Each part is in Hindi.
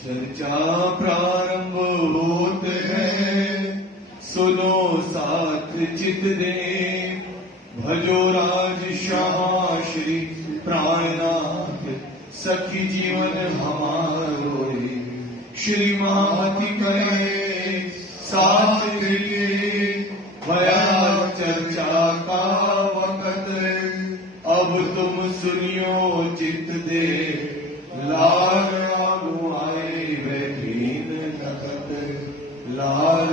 चर्चा प्रारंभ होत है, सुनो साथ चित दे। भजो राज शाह श्री प्राणनाथ, सखी जीवन हमारो। श्री मामति कहे साथ दिले, भया चर्चा का वक्त। अब तुम सुनियो चित दे, लाल आए बैठीन तखत। लाल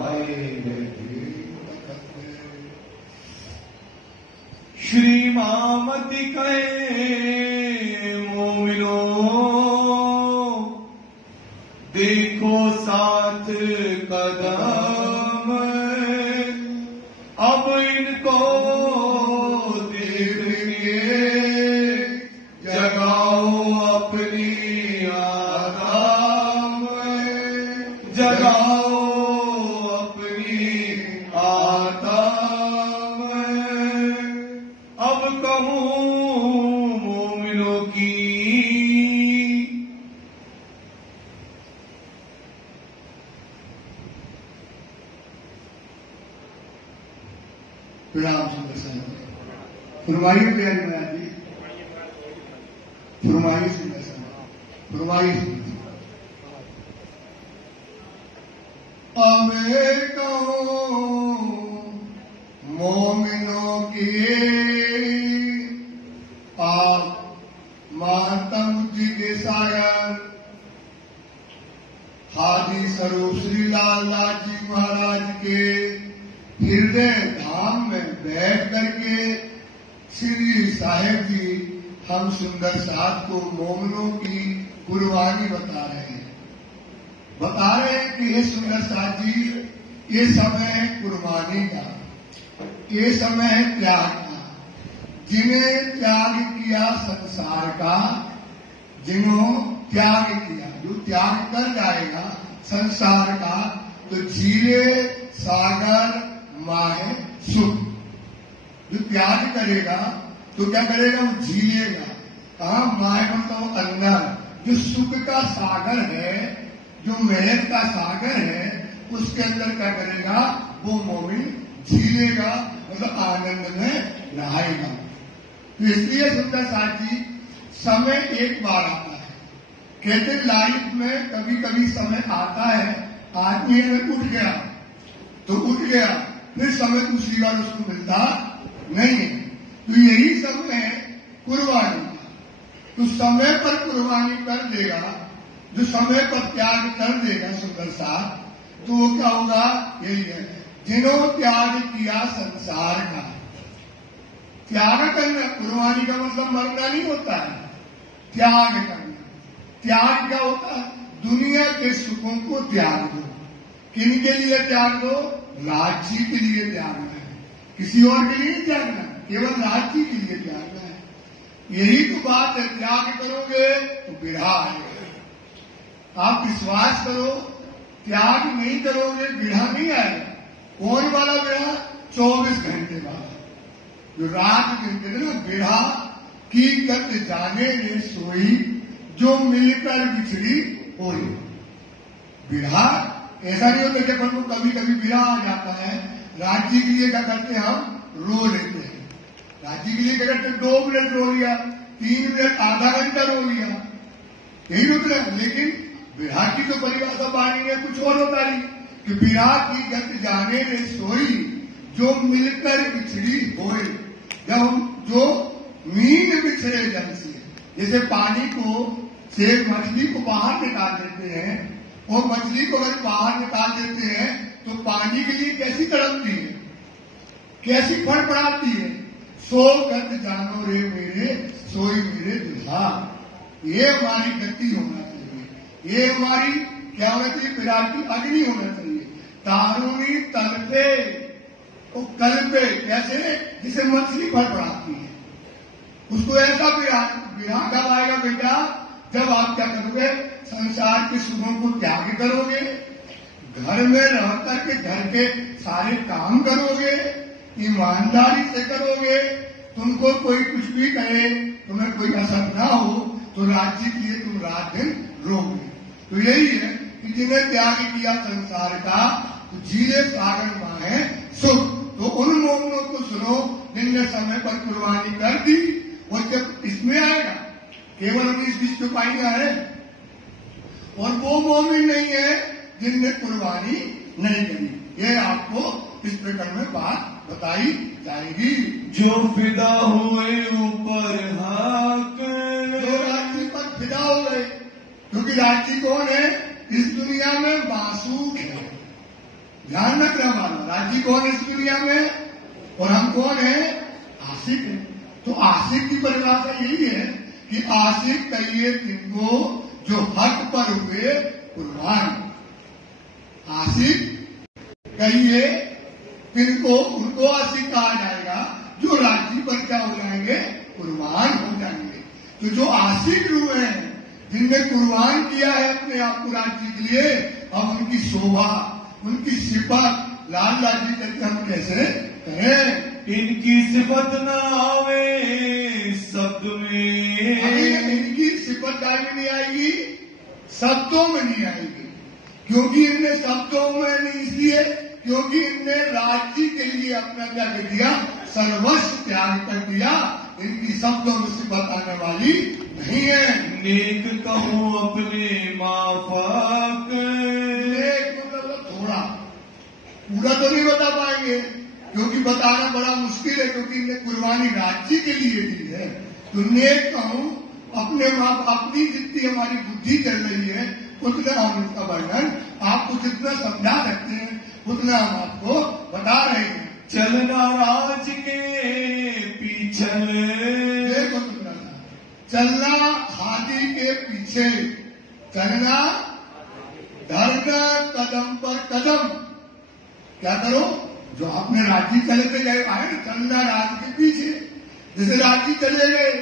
आए बैठीन तखत। श्री मामति कहे मोमिनो, देखो साथ कदम। अब इनको देखेंगे, जगाओ अपनी आत्म। जगाओ अपनी आत्म। अब कहूँ मोमिनों की, प्रणाम सुंदर साहब। फरमाइए प्यारी मैया जी, फरमाइए सुंदर साहब, फरमाइए। अब कहूँ मोमिनों की, आप मातम जी के सागर हाजी स्वरूप श्री लाल लाल जी महाराज के हृदय धाम में बैठ करके श्री साहेब जी हम सुंदर साहब को मोमिनों की कुर्बानी बता रहे हैं। बता रहे हैं कि ये सुंदर साहब जी, ये समय है कुर्बानी का, ये समय है त्याग का। जिन्हें त्याग किया संसार का, जिन्हों त्याग किया, जो त्याग कर जाएगा संसार का, तो जीरे सागर माहे सुख। जो त्याग करेगा तो क्या करेगा, वो झीलेगा। कहा माहे मतलब अंदर जो सुख का सागर है, जो मेहनत का सागर है, उसके अंदर क्या करेगा, वो मोमिन झीलेगा, मतलब आनंद में नहाएगा। तो इसलिए सुंदर साथ जी, समय एक बार आता है। कहते लाइफ में कभी कभी समय आता है, आदमी उठ गया तो उठ गया, फिर समय दूसरी बार उसको मिलता नहीं है। तो यही समय है कुर्बानी का। तो समय पर कुर्बानी कर देगा, जो समय पर त्याग कर देगा सुंदर साहब, तो वो क्या होगा, यही है जिन्हों त्याग किया संसार का। त्याग करना, कुर्बानी का मतलब मरना नहीं होता है, त्याग करना। त्याग क्या होता है, दुनिया के सुखों को त्याग दो। किन के लिए त्याग दो, राज्य के लिए त्यागना है, किसी और के लिए नहीं त्यागना, केवल राज्य के लिए त्यागना है। यही तो बात है, त्याग करोगे तो बिरहा आएगा। आप विश्वास करो, त्याग नहीं करोगे बिरहा नहीं आएगा। कौन वाला बिरहा, 24 घंटे वाला, जो रात कहते हैं ना, बिरहा की गत जाने ने सोई, जो मिलकर बिछड़ी होई। बिरहा ऐसा नहीं होता कि अपन को कभी कभी बिरहा आ जाता है। राज्य के लिए क्या करते हैं, हम रो लेते हैं। राज्य के लिए क्या करते हैं, 2 मिनट रो लिया, 3 मिनट, आधा घंटा रो लिया, यही रुक रहा। लेकिन बिरहा की तो परिभाषा बाणी है कुछ और होता नहीं, कि बिरहा की गत जाने ने सोई, जो मिलकर बिछड़ी होए। जब जो मीन बिछड़े जल से, जैसे पानी को से मछली को बाहर निकाल देते हैं, और मछली को अगर बाहर निकाल देते हैं तो पानी के लिए कैसी तड़पती है, कैसी फड़फड़ाती है। सो गत जानो रे मेरे, सोई मेरे दुल्हा। ये हमारी गति होना चाहिए, ये हमारी क्या होना चाहिए, विराट की अग्नि होना चाहिए। तारुणी तल पे, वो कल पे, कैसे, जिसे मछली फड़फड़ाती है, उसको ऐसा विराट कब आएगा बेटा, जब आप क्या करोगे, संसार के सुखों को त्याग करोगे, घर में रह करके घर के सारे काम करोगे, ईमानदारी से करोगे। तुमको कोई कुछ भी कहे, तुम्हें कोई असर ना हो, तो राज्य के लिए तुम रात दिन रोगे। तो यही है कि जिन्हें त्याग किया संसार का तो जीले सागर माहे सुख। तो उन मोमिनों को सुनो जिनने समय पर कुर्बानी कर दी। और जब इसमें आएगा केवल 19-20 चौपाइयां है, और वो मोमिन नहीं है जिनने कुर्बानी नहीं करी। ये आपको इस प्रकरण में बात बताई जाएगी। जो फिदा हुए ऊपर हक, जो राज्य पर फिदा हो गए, क्योंकि राज्य कौन है इस दुनिया में? मासूक है। ध्यान रखना वाला राज्य कौन है इस दुनिया में, और हम कौन है? आशिक है। तो आशिक की परिभाषा यही है कि आशिक कहिए तिनको जो हक पर हुए कुर्बान। आशिक कहिए तिनको, उनको आशिक कहा जाएगा जो राज्य पर क्या हो जाएंगे? कुर्बान हो जाएंगे। तो जो आशिक हुए हैं जिनने कुर्बान किया है अपने आप को राज्य के लिए, अब उनकी शोभा, उनकी सिफत लाल राज्य करके हम कैसे कहें? इनकी सिफत न आवे शब्द में। अभी इनकी सिफत में नहीं आएगी, शब्दों में नहीं आएगी। क्योंकि इनने शब्दों में नहीं, इसलिए क्योंकि इनने राज्य के लिए अपना क्या कर दिया? सर्वस्व त्याग कर दिया। इनकी शब्दों में सिफत आने वाली नहीं है। नेक कहूँ अपने माफक। नेक मतलब थोड़ा, पूरा तो नहीं बता पाएंगे क्योंकि बताना बड़ा मुश्किल है, क्योंकि इन्हें कुर्बानी राज्य के लिए दी है। तो नेक कहूँ अपने माप, अपनी जितनी हमारी बुद्धि चल रही है उतना हम उसका वर्णन आपको जितना समझा सकते हैं उतना हम आपको बता रहे हैं। चलना राज के पीछे, देखो सुनना, चलना हाथी के पीछे, चलना धरना कदम पर कदम। क्या करो? जो आपने रांची चले गए आए ना, चलना राज के पीछे। जैसे रांची चले गए,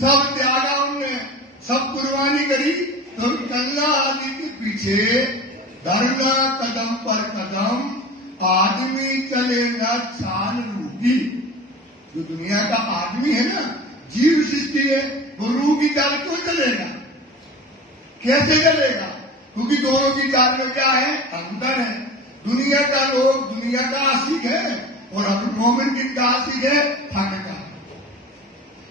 सब त्यागा उनने, सब कुर्बानी करी, तो चलना आदि के पीछे, धरना कदम पर कदम। आदमी चलेगा चाल रूपी। जो दुनिया का आदमी है ना, जीव सृष्टि है, वो रूह की चाल क्यों चलेगा? कैसे चलेगा? क्योंकि दोनों की चाल में क्या है? अंतर है। दुनिया का लोग दुनिया का आशिक है, और अब मोमिन किनका आशिक है? हक का।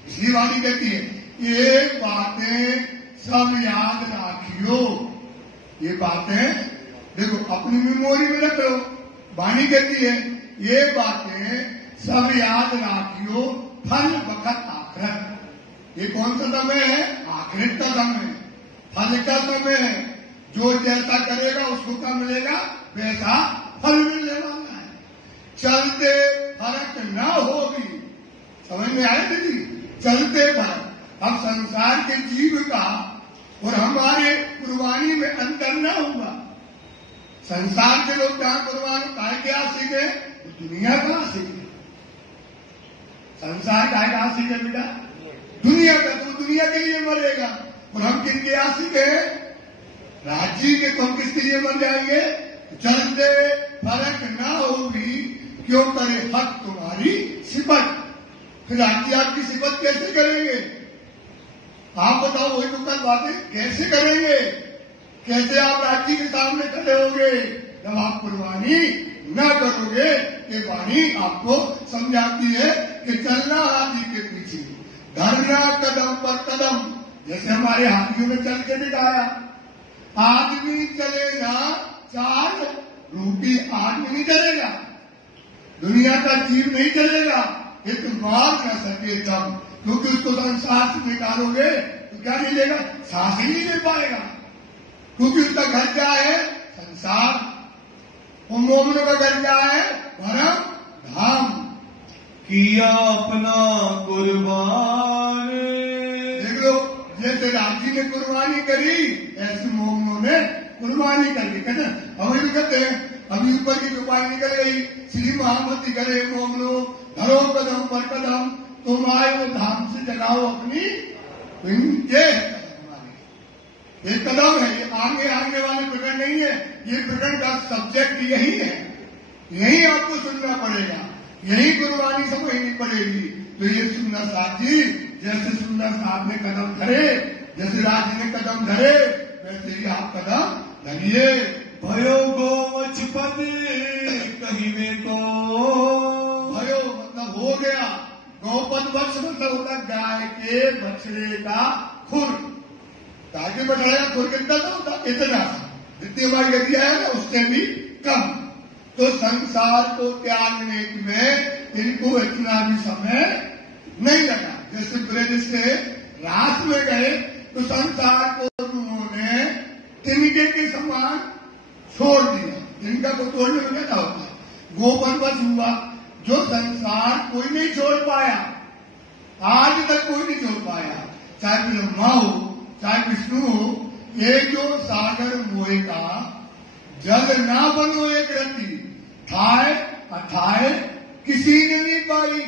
इसलिए वाणी कहती है ये बातें सब याद रखियो। ये बातें देखो अपनी मेमोरी में रख लो। वाणी कहती है ये बातें सब याद रखियो, फल वक़्त आखिरत। ये कौन सा समय है? आखिरत का समय, फल का समय है। जो जैसा करेगा उसको क्या मिलेगा? वैसा फल मिलने वाला है। चलते फर्क न होगी। समझ में आए दीदी? चलते फर्क। अब संसार के जीव का और हमारे कुर्बानी में अंतर न हुआ। संसार के लोग जहां कुर्बान काय के आशिक है, दुनिया का आशिक है। संसार काय का आशिक है बेटा? दुनिया का। तो दुनिया के लिए मरेगा। और हम किनके आशिक है? राज्य के। तो हम किसके लिए मर जाएंगे? चलते फर्क न होगी, क्यों करे हक तुम्हारी सिफत। फिर राज्य आपकी सिफत कैसे करेंगे? आप बताओ, वही तो कल बातें कैसे करेंगे? कैसे आप राज्य के सामने खड़े होंगे जब आप कुर्बानी न करोगे? ये वाणी आपको समझाती है कि चलना हाथी के पीछे, धरना कदम पर कदम। जैसे हमारे हाथियों ने चल के दिखाया। आदमी चलेगा चाल रूपी, आदमी नहीं चलेगा, दुनिया का जीव नहीं चलेगा। ये तो मार न सके तब, क्योंकि उसको संसार से निकालोगे तो क्या मिलेगा? सांस ही नहीं ले पाएगा, क्योंकि उसका घर क्या है? संसार। और मोमिनों का घर क्या है? परम धाम। किया अपना कुर्बान। देख लो, जैसे राजी ने कुर्बानी करी ऐसे मोमिनों ने कुर्बानी करके कहते हम भी कहते हैं। अभी ऊपर की कुर्बानी निकल गई, श्री महामती करे मोमिनो धरो कदम पर कदम, तुम आए वो धाम से जगाओ अपनी। ये कदम है, ये आगे आने वाले प्रकरण नहीं है। ये प्रकरण का सब्जेक्ट यही है, यही आपको सुनना पड़ेगा, यही कुर्बानी समझनी पड़ेगी। तो ये सुन्ना साहब जी, जैसे सुन्ना साहब ने कदम धरे, जैसे राज ने कदम धरे, वैसे ही आप कदम धरिए। भयो गोवच पद कहिवे को, भयो मतलब हो गया, गौपद वत्स मतलब होता गाय के बछड़े का खुर। गाय के बछड़े का खुर कितना होता? इतना, जितनी हमारी गति है ना उससे भी कम। तो संसार को त्यागने में इनको इतना भी समय नहीं लगा। जैसे ब्रज से रात में गए तो संसार को उन्होंने तिनके के समान छोड़ दिया। तिनका को तोड़ने में क्या होता है? गोपरवश हुआ। जो संसार कोई नहीं छोड़ पाया, आज तक कोई नहीं छोड़ पाया, चाहे ब्रह्मा हो चाहे विष्णु हो। ये जो सागर मोह का जल ना बनो एक रति, थाए अथाए किसी ने नहीं पाई।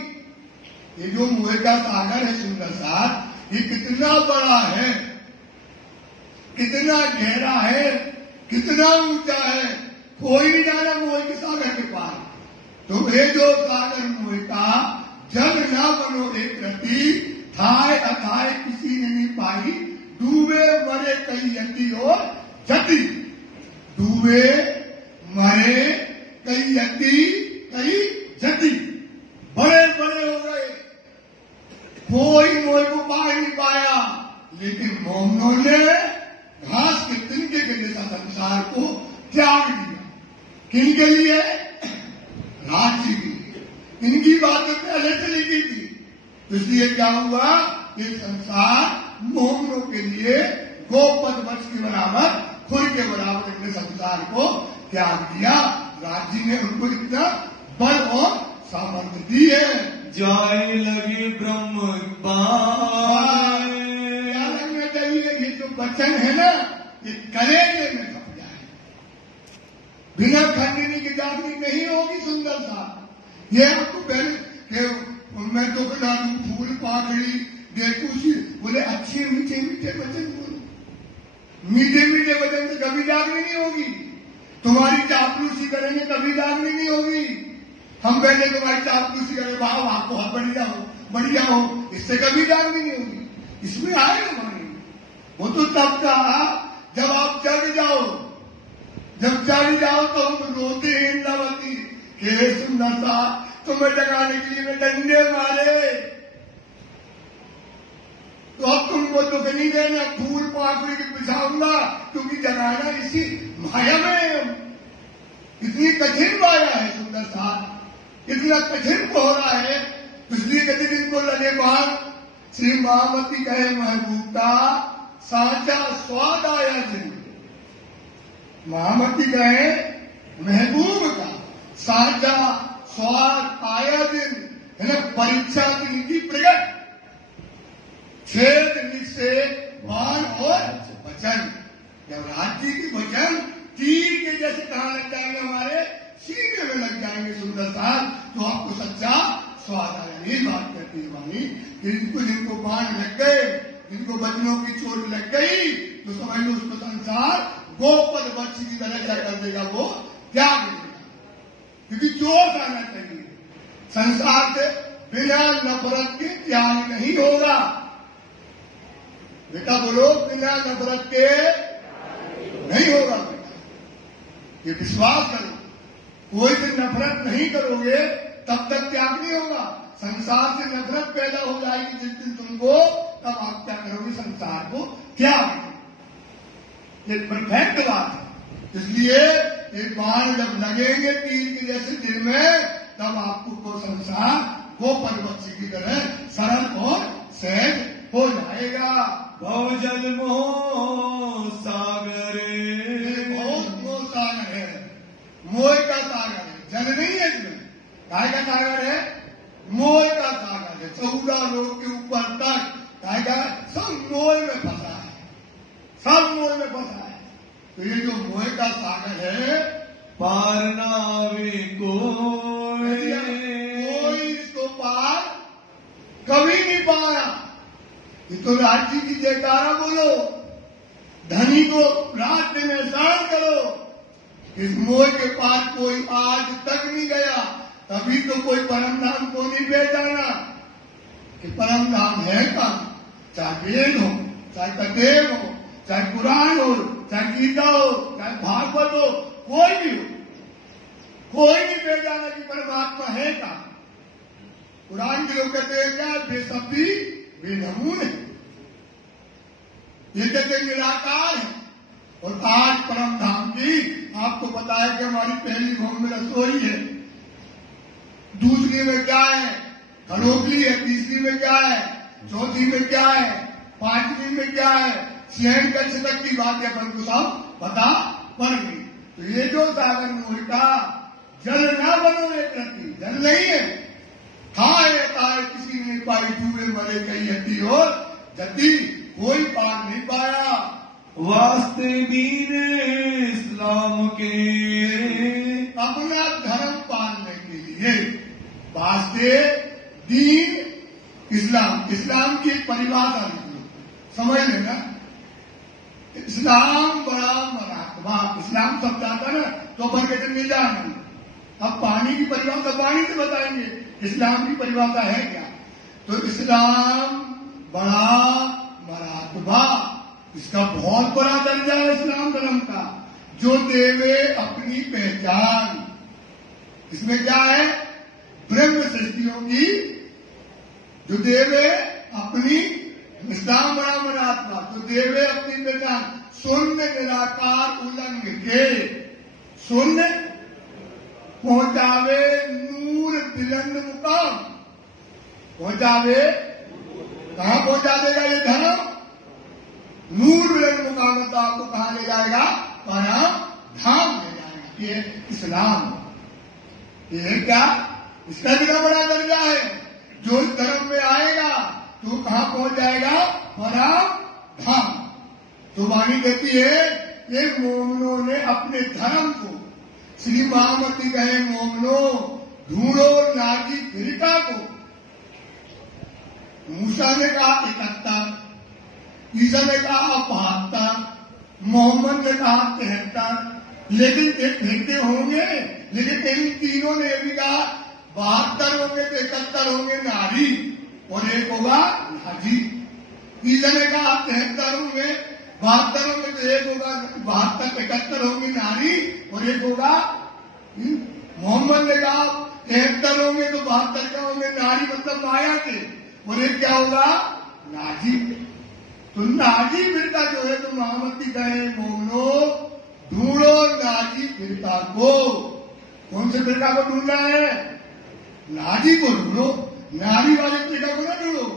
ये जो मोह का सागर है सुंदर साथ, ये कितना बड़ा है, कितना गहरा है, कितना ऊंचा है, कोई नहीं जाना मोह के सागर के पार। तो ये जो सागर मोह का जल ना बनो एक रति, थाए अथाए किसी ने नहीं पाई। डूबे मरे कई यति और जति, डूबे मरे कई यति कई जति, बड़े बड़े हो गए, कोई मोह को पार नहीं पाया। लेकिन मोहनों ने घास के तिनके के जैसा संसार को त्याग दिया। किनके लिए? राज्य के लिए। इनकी बातें पहले से लिखी थी। इसलिए क्या हुआ? ये संसार मोहनों के लिए गोपद वत्स के बराबर, खुर के बराबर इतने संसार को त्याग दिया। राज्य ने उनको इतना बल और सामर्थ्य दी है। जाए लगे ब्रह्म क्या लगना चाहिए? ये जो वचन है ना, ये कलेजे में छप जाए, बिना खंडनी की जागनी नहीं होगी। सुंदर सा ये आपको पहले मैं तो बता दूं, फूल पाखड़ी देखू सी, बोले अच्छे मीठे मीठे वचन बोलो। मीठे मीठे वचन से कभी जागनी नहीं होगी। तुम्हारी चापलूसी करेंगे कभी जागनी नहीं होगी। हम पहले तुम्हारी चापलूसी करें, वाह आपको बढ़िया हो, इससे कभी जागनी नहीं होगी। इसमें आएगा मानी। वो तो तब का जब आप चढ़ जाओ, जब चढ़ जाओ तो हम रोते हैं इंद्रावती के सुंदरता, तुम्हें जगाने के लिए मैं डंडे मारे। तो अब तुमको तो नहीं देना, फूल पाखड़ी के बिछाऊंगा, क्योंकि जगाना इसी माया में। इतनी कठिन माया है सुंदर सा, इतना कठिन कोहरा है। इसलिए कभी दिन को लगे बाहर श्री महामती कहे महबूब का साचा स्वाद आया दिन। महामती कहे महबूब का साचा स्वाद आया दिन, है ना। परीक्षा की नीति प्रकट, छेद निश्चय बाण और वचन। जब राज्य की वचन तीर के जैसे कहां लग जाएंगे, हमारे सीने में लग जाएंगे सुंदर साथ, तो आपको सच्चा स्वाद आया। यही बात करती है वाणी कि जिनको बाण लग गए, जिनको वचनों की चोट लग गई, तो समझ लो उसको संसार गोपद वत्स की तरह क्या कर देगा, वो त्याग देगा। क्योंकि जोश आना चाहिए। संसार से बिना नफरत के त्याग नहीं होगा। बेटा बोलो, बिना नफरत के नहीं होगा बेटा, ये विश्वास करो। कोई भी नफरत नहीं करोगे तब तक त्याग नहीं होगा। संसार से नफरत पैदा हो जाएगी जिस दिन तुमको, तब आप क्या करोगे? संसार को त्याग। ये परफेक्ट बात है। इसलिए एक बाण जब लगेंगे तीर के जैसे दिल में, तब आपको को संसार गोपद वत्स की तरह सरल और सहज हो जाएगा। भवजल मोह सागरे, बहुत मोह सागर है, मोह का सागर है, जल नहीं है इसमें। काय का सागर है? मोह का सागर है। 14 लोग के ऊपर तक काय का सब मोह में फंसा है, सब मोह में फंसा है। तो ये जो मोह का सागर है, पार नावे कोई इसको पार कभी नहीं पाया। ये तो राज्य की जयकारा बोलो, धनी को रात में स्नान करो। इस मोह के पास कोई आज तक नहीं गया, तभी तो कोई परम धाम को नहीं पहचाना कि परम धाम है कहाँ। चाहे वेद हो, चाहे कदेव हो, चाहे कुरान हो, चाहे गीता हो, चाहे भागवत हो, कोई भी हो, कोई भी बेजाना की परमात्मा है का। कुरान के लोग कहते हैं क्या? बेसब्बी बेनमून है, ये कहते हैं निराकार है। और आज परम धाम की आपको बताया कि हमारी पहली भूमि में रसोई है, दूसरी में क्या है? खरोगली है, तीसरी में क्या है? चौथी में क्या है? पांचवी में क्या है? शहर कक्ष तक की बात है, अपन को सब पता पड़ गई। तो ये जो सागर मोह का जल ना बनो एक रति, जल नहीं है। खाए खाए किसी ने पाई, डूबे मरे कई हती और जति, कोई पार नहीं पाया। वास्ते दीन इस्लाम के, अपना धर्म पालने के लिए। वास्ते दीन इस्लाम, इस्लाम की एक परिभाषा लिखी, समझ लेना। इस्लाम बड़ा मरातबा, इस्लाम सब जाता ना तो अपन कहते नहीं जाना। अब पानी की परिभाषा पानी से बताएंगे, इस्लाम की परिभाषा है क्या? तो इस्लाम बड़ा मरातबा, इसका बहुत बड़ा दर्जा है इस्लाम धर्म का, जो देवे अपनी पहचान। इसमें क्या है? ब्रह्म सृष्टियों की जो देवे अपनी, इस्लाम बड़ा मरात्मा, तो देवे अपनी पहचान। शून्य निराकार उलंघ के, शून्य पहुंचावे नूर बिलंद मुकाम। पहुंचावे, कहां पहुंचा देगा ये धर्म? नूर बिलंद मुकाम। तो आपको कहां ले जाएगा? परम धाम ले जाएगा। ये इस्लाम, ये क्या? इसका कितना बड़ा दर्जा है। जो इस धर्म में आएगा तो कहां पहुंच जाएगा? परम धाम। तो वाणी कहती है ये मोमनों ने अपने धर्म को, श्री महामती कहे मोमनो ढूंढो नागी फिरका को। मूसा ने कहा 71, ईसा ने कहा 72, मोहम्मद ने कहा 73, लेकिन एक फिरके होंगे। लेकिन इन तीनों ने भी कहा 72 होंगे तो 71 होंगे नारी और एक होगा हाजी। ईसा ने कहा 73 होंगे, 72 होंगे तो एक होगा 72, 71 होंगे नारी और एक होगा। मोहम्मद ने कहा 73 होंगे तो 72 क्या होंगे नारी, मतलब माया के, और एक क्या होगा? नाजी। तो नाजी फिरका जो है, तो महामती कहे मोमनो ढूंढो नाजी फिरका को। कौन से फिरका को ढूंढना है? नाजी को ढूंढो, नारी वाले फिरका को ना ढूंढो।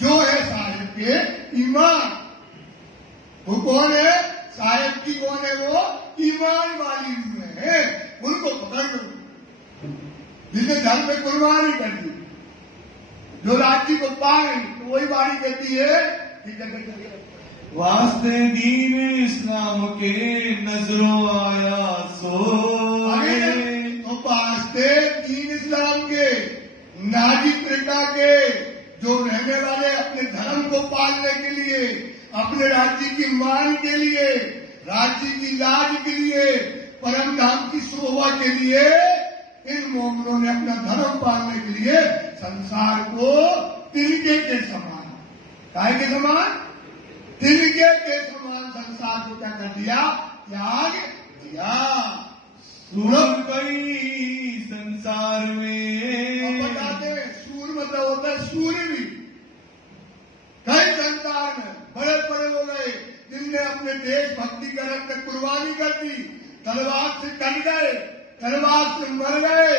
जो है साहिब के ईमान, वो कौन है? साहिब की कौन है? वो ईमान वाली में है, उनको पकड़ लो, जिसने धर्म में कुर्बानी कर दी, जो राज्य को पाए। तो वही वाणी कहती है वास्ते दीन इस्लाम के नजरों आया सो। तो वास्ते दीन इस्लाम के, नाजी फिरका के, जो रहने वाले अपने धर्म को पालने के लिए, अपने राज्य की मान के लिए, राज्य की लाज के लिए, परम धाम की शोभा के लिए, इन मोमनों ने अपना धर्म पालने के लिए संसार को तिनके के समान, काय के समान? तिनके के समान संसार को क्या कर दिया? त्याग दिया। सूर कई संसार में, बताते हैं सूर मतलब होता है सूर्यवीर। कई संसार में बड़े बड़े हो गए जिनने अपने देश भक्ति के रंग में कुर्बानी कर दी, तलवार से कट गए, तलवार से मर गए।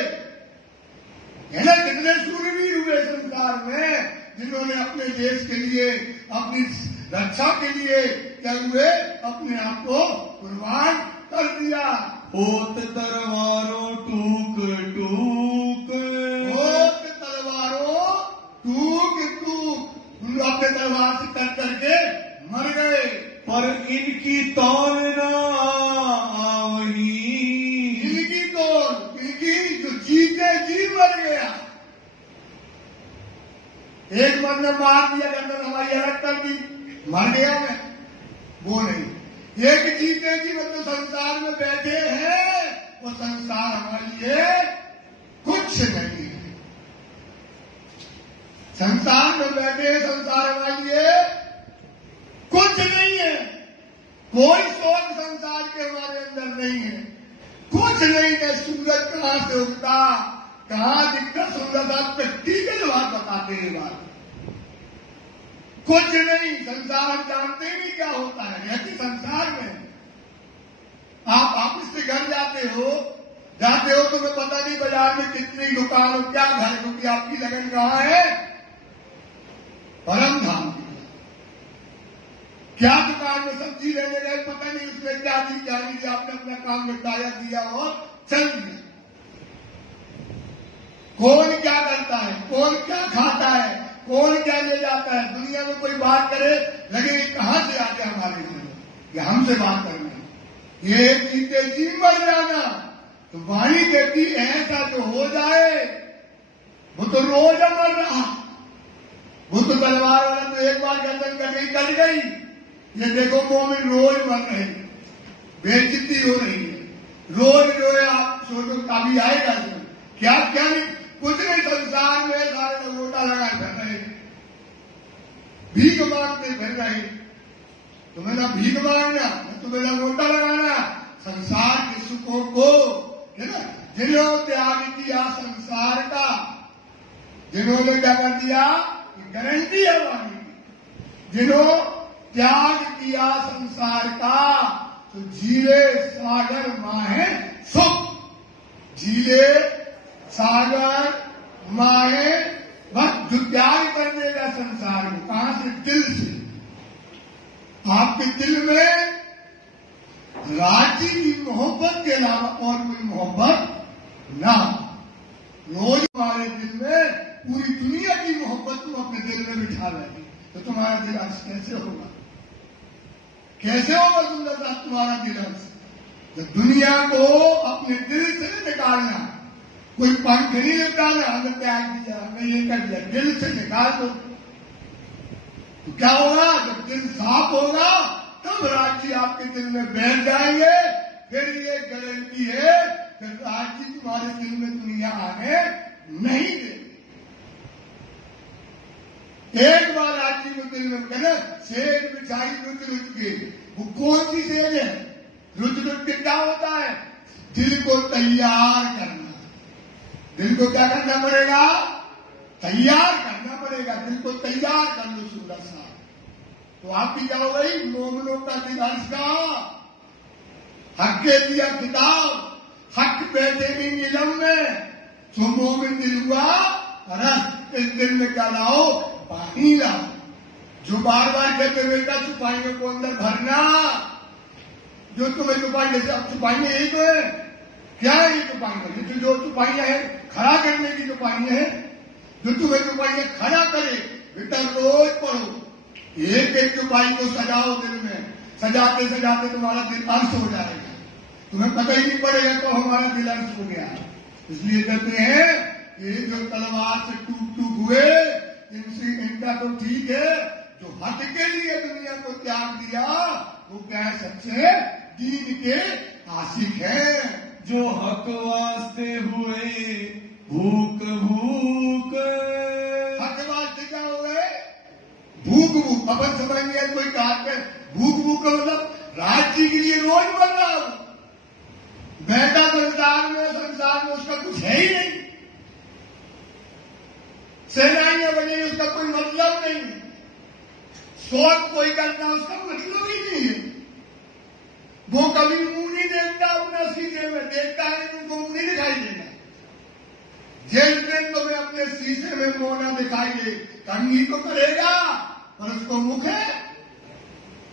है ना? कितने सूर्यवीर हुए संसार में जिन्होंने अपने देश के लिए, अपनी रक्षा के लिए क्या हुए? अपने आप को कुर्बान कर दिया। होत तलवारों टूक टूक, होत तलवारों टूक टूक, उन अपने तलवार से कट करके मर गए। पर इनकी तौल ना आवही, इनकी तौल, इनकी जो जीते जी मर गया। एक मन ने मार दिया, गर्दन हमारी अलग कर दी, मर गया मैं, वो नहीं। एक जीते जी मतलब संसार में बैठे हैं, वो संसार हमारे लिए कुछ नहीं है। संसार में बैठे हैं, संसार हमारे लिए कुछ नहीं है। कोई शौक संसार के हमारे अंदर नहीं है, कुछ नहीं है। सूरज कहां से उगता, कहां दिखता सूरज, आप प्रैक्टिकल बात बताते हैं। बात कुछ नहीं, संसार हम जानते ही नहीं क्या होता है। रहते संसार में आप ऑफिस से घर जाते हो तुम्हें पता नहीं बाजार में कितनी दुकान हो, क्या घर, क्योंकि आपकी लगन कहां है, परम धाम की। क्या दुकान में सब्जी लेने गए, पता नहीं उसमें क्या दी क्या नहीं, आपने अपना काम निपटाया दिया और चल दिया। कौन क्या करता है, कौन क्या खाता है, कौन क्या ले जाता है। दुनिया में कोई बात करे लगे कहां से आके हमारे लिए हमसे बात करना है, ये जीते जी मर जाना। तो वाणी कहती ऐसा जो हो जाए वो तो रोज मर रहा, वो तो तलवार वाला तो एक बार गर्दन कट गई। ये देखो मोमिन रोज मर रहे हैं, बेइज्जती हो रही है, रोज जो है आप सोचो कभी आएगा क्या क्या नहीं, कुछ नहीं। संसार में सारे लोग गोटा लगा कर रहे, भीख मांगते फिर रहे। तुम्हें ना भीख मांगना, तुम्हें ना गोटा लगाना। संसार के सुखों को है ना, जिन्होंने त्याग किया संसार का, जिन्होंने क्या कर दिया, गारंटी है वाणी, जिन्होंने त्याग किया संसार का, तो झीले सागर माहे सुख, झीले सागर माहे बस जो त्याग कर देगा संसार को, कहां से, दिल से। आपके दिल में राज्य की मोहब्बत के अलावा और कोई मोहब्बत ना। रोज हमारे दिल में पूरी दुनिया की मोहब्बत तुम अपने दिल में बिठा रहे, तो तुम्हारा दिल कैसे होगा, कैसे होगा सुंदरता तुम्हारा दिल। तो दुनिया को अपने दिल से निकालना, कोई पंख नहीं निकाला, हमने त्याग दिया, हमने ये कर दिया, दिल से निकाल दो। तो क्या होगा, जब दिल साफ होगा तब राज्य आपके दिल में बैठ जाएंगे। फिर ये गारंटी है फिर राज्य तुम्हारे दिल में दुनिया आने नहीं देगी। एक बार राज्य को दिल में कहना, सेज बिछाई रुच रुच के, वो कौन सी सेज है, रुच रुच के क्या होता है, दिल को तैयार करना। दिल को क्या करना पड़ेगा, तैयार करना पड़ेगा। दिल को तैयार कर लो सुंदर सा, तो आपकी क्या हो गई, मोमिनों का दिल अर्ज का हक के दिया किताब, हक बैठे भी नीलम में, तो मोमिन दिल हुआ रस। इस दिल में क्या लाओ, पानी लाओ। जो बार बार कहते बेटा छुपाइयों को अंदर भरना, जो तुम्हें छुपाई, जैसे अब छुपाइयां यही तो है, क्या है ये छुपाइयां, जो छुपाइयां है खड़ा करने की छुपाइयां है, जो तुम्हें छुपाइयां खड़ा करे। बेटा रोज पढ़ो, एक एक छुपाई को सजाओ दिल में, सजाते सजाते तुम्हारा दिल अर्श हो जाएगा, तुम्हें पता ही नहीं पड़ेगा तो हमारा दिल अर्श हो गया। इसलिए कहते हैं ये जो तलवार से टूट टूट हुए इनका तो ठीक है, जो हक के लिए दुनिया को त्याग दिया वो क्या है, सच्चे दीन के आशिक है। जो हक वास्ते हुए भूख भूख, हक वास्ते क्या हो गए, भूख भूख। अपन समझेंगे कोई काम कर, भूख भूख का मतलब राज्य के लिए रोज बन रहा हूं, बैठा संसार में उसका कुछ है ही नहीं, सेनाइयां बनी उसका कोई मतलब नहीं, शौक कोई करना उसका मतलब ही नहीं है। वो कभी मुंह नहीं देखता अपना शीशे में, देखता है लेकिन उनको मुंह नहीं दिखाई देगा। जिस दिन तुम्हें अपने शीशे में मुंह ना दिखाई दे, कंघी तो करेगा पर उसको मुख है,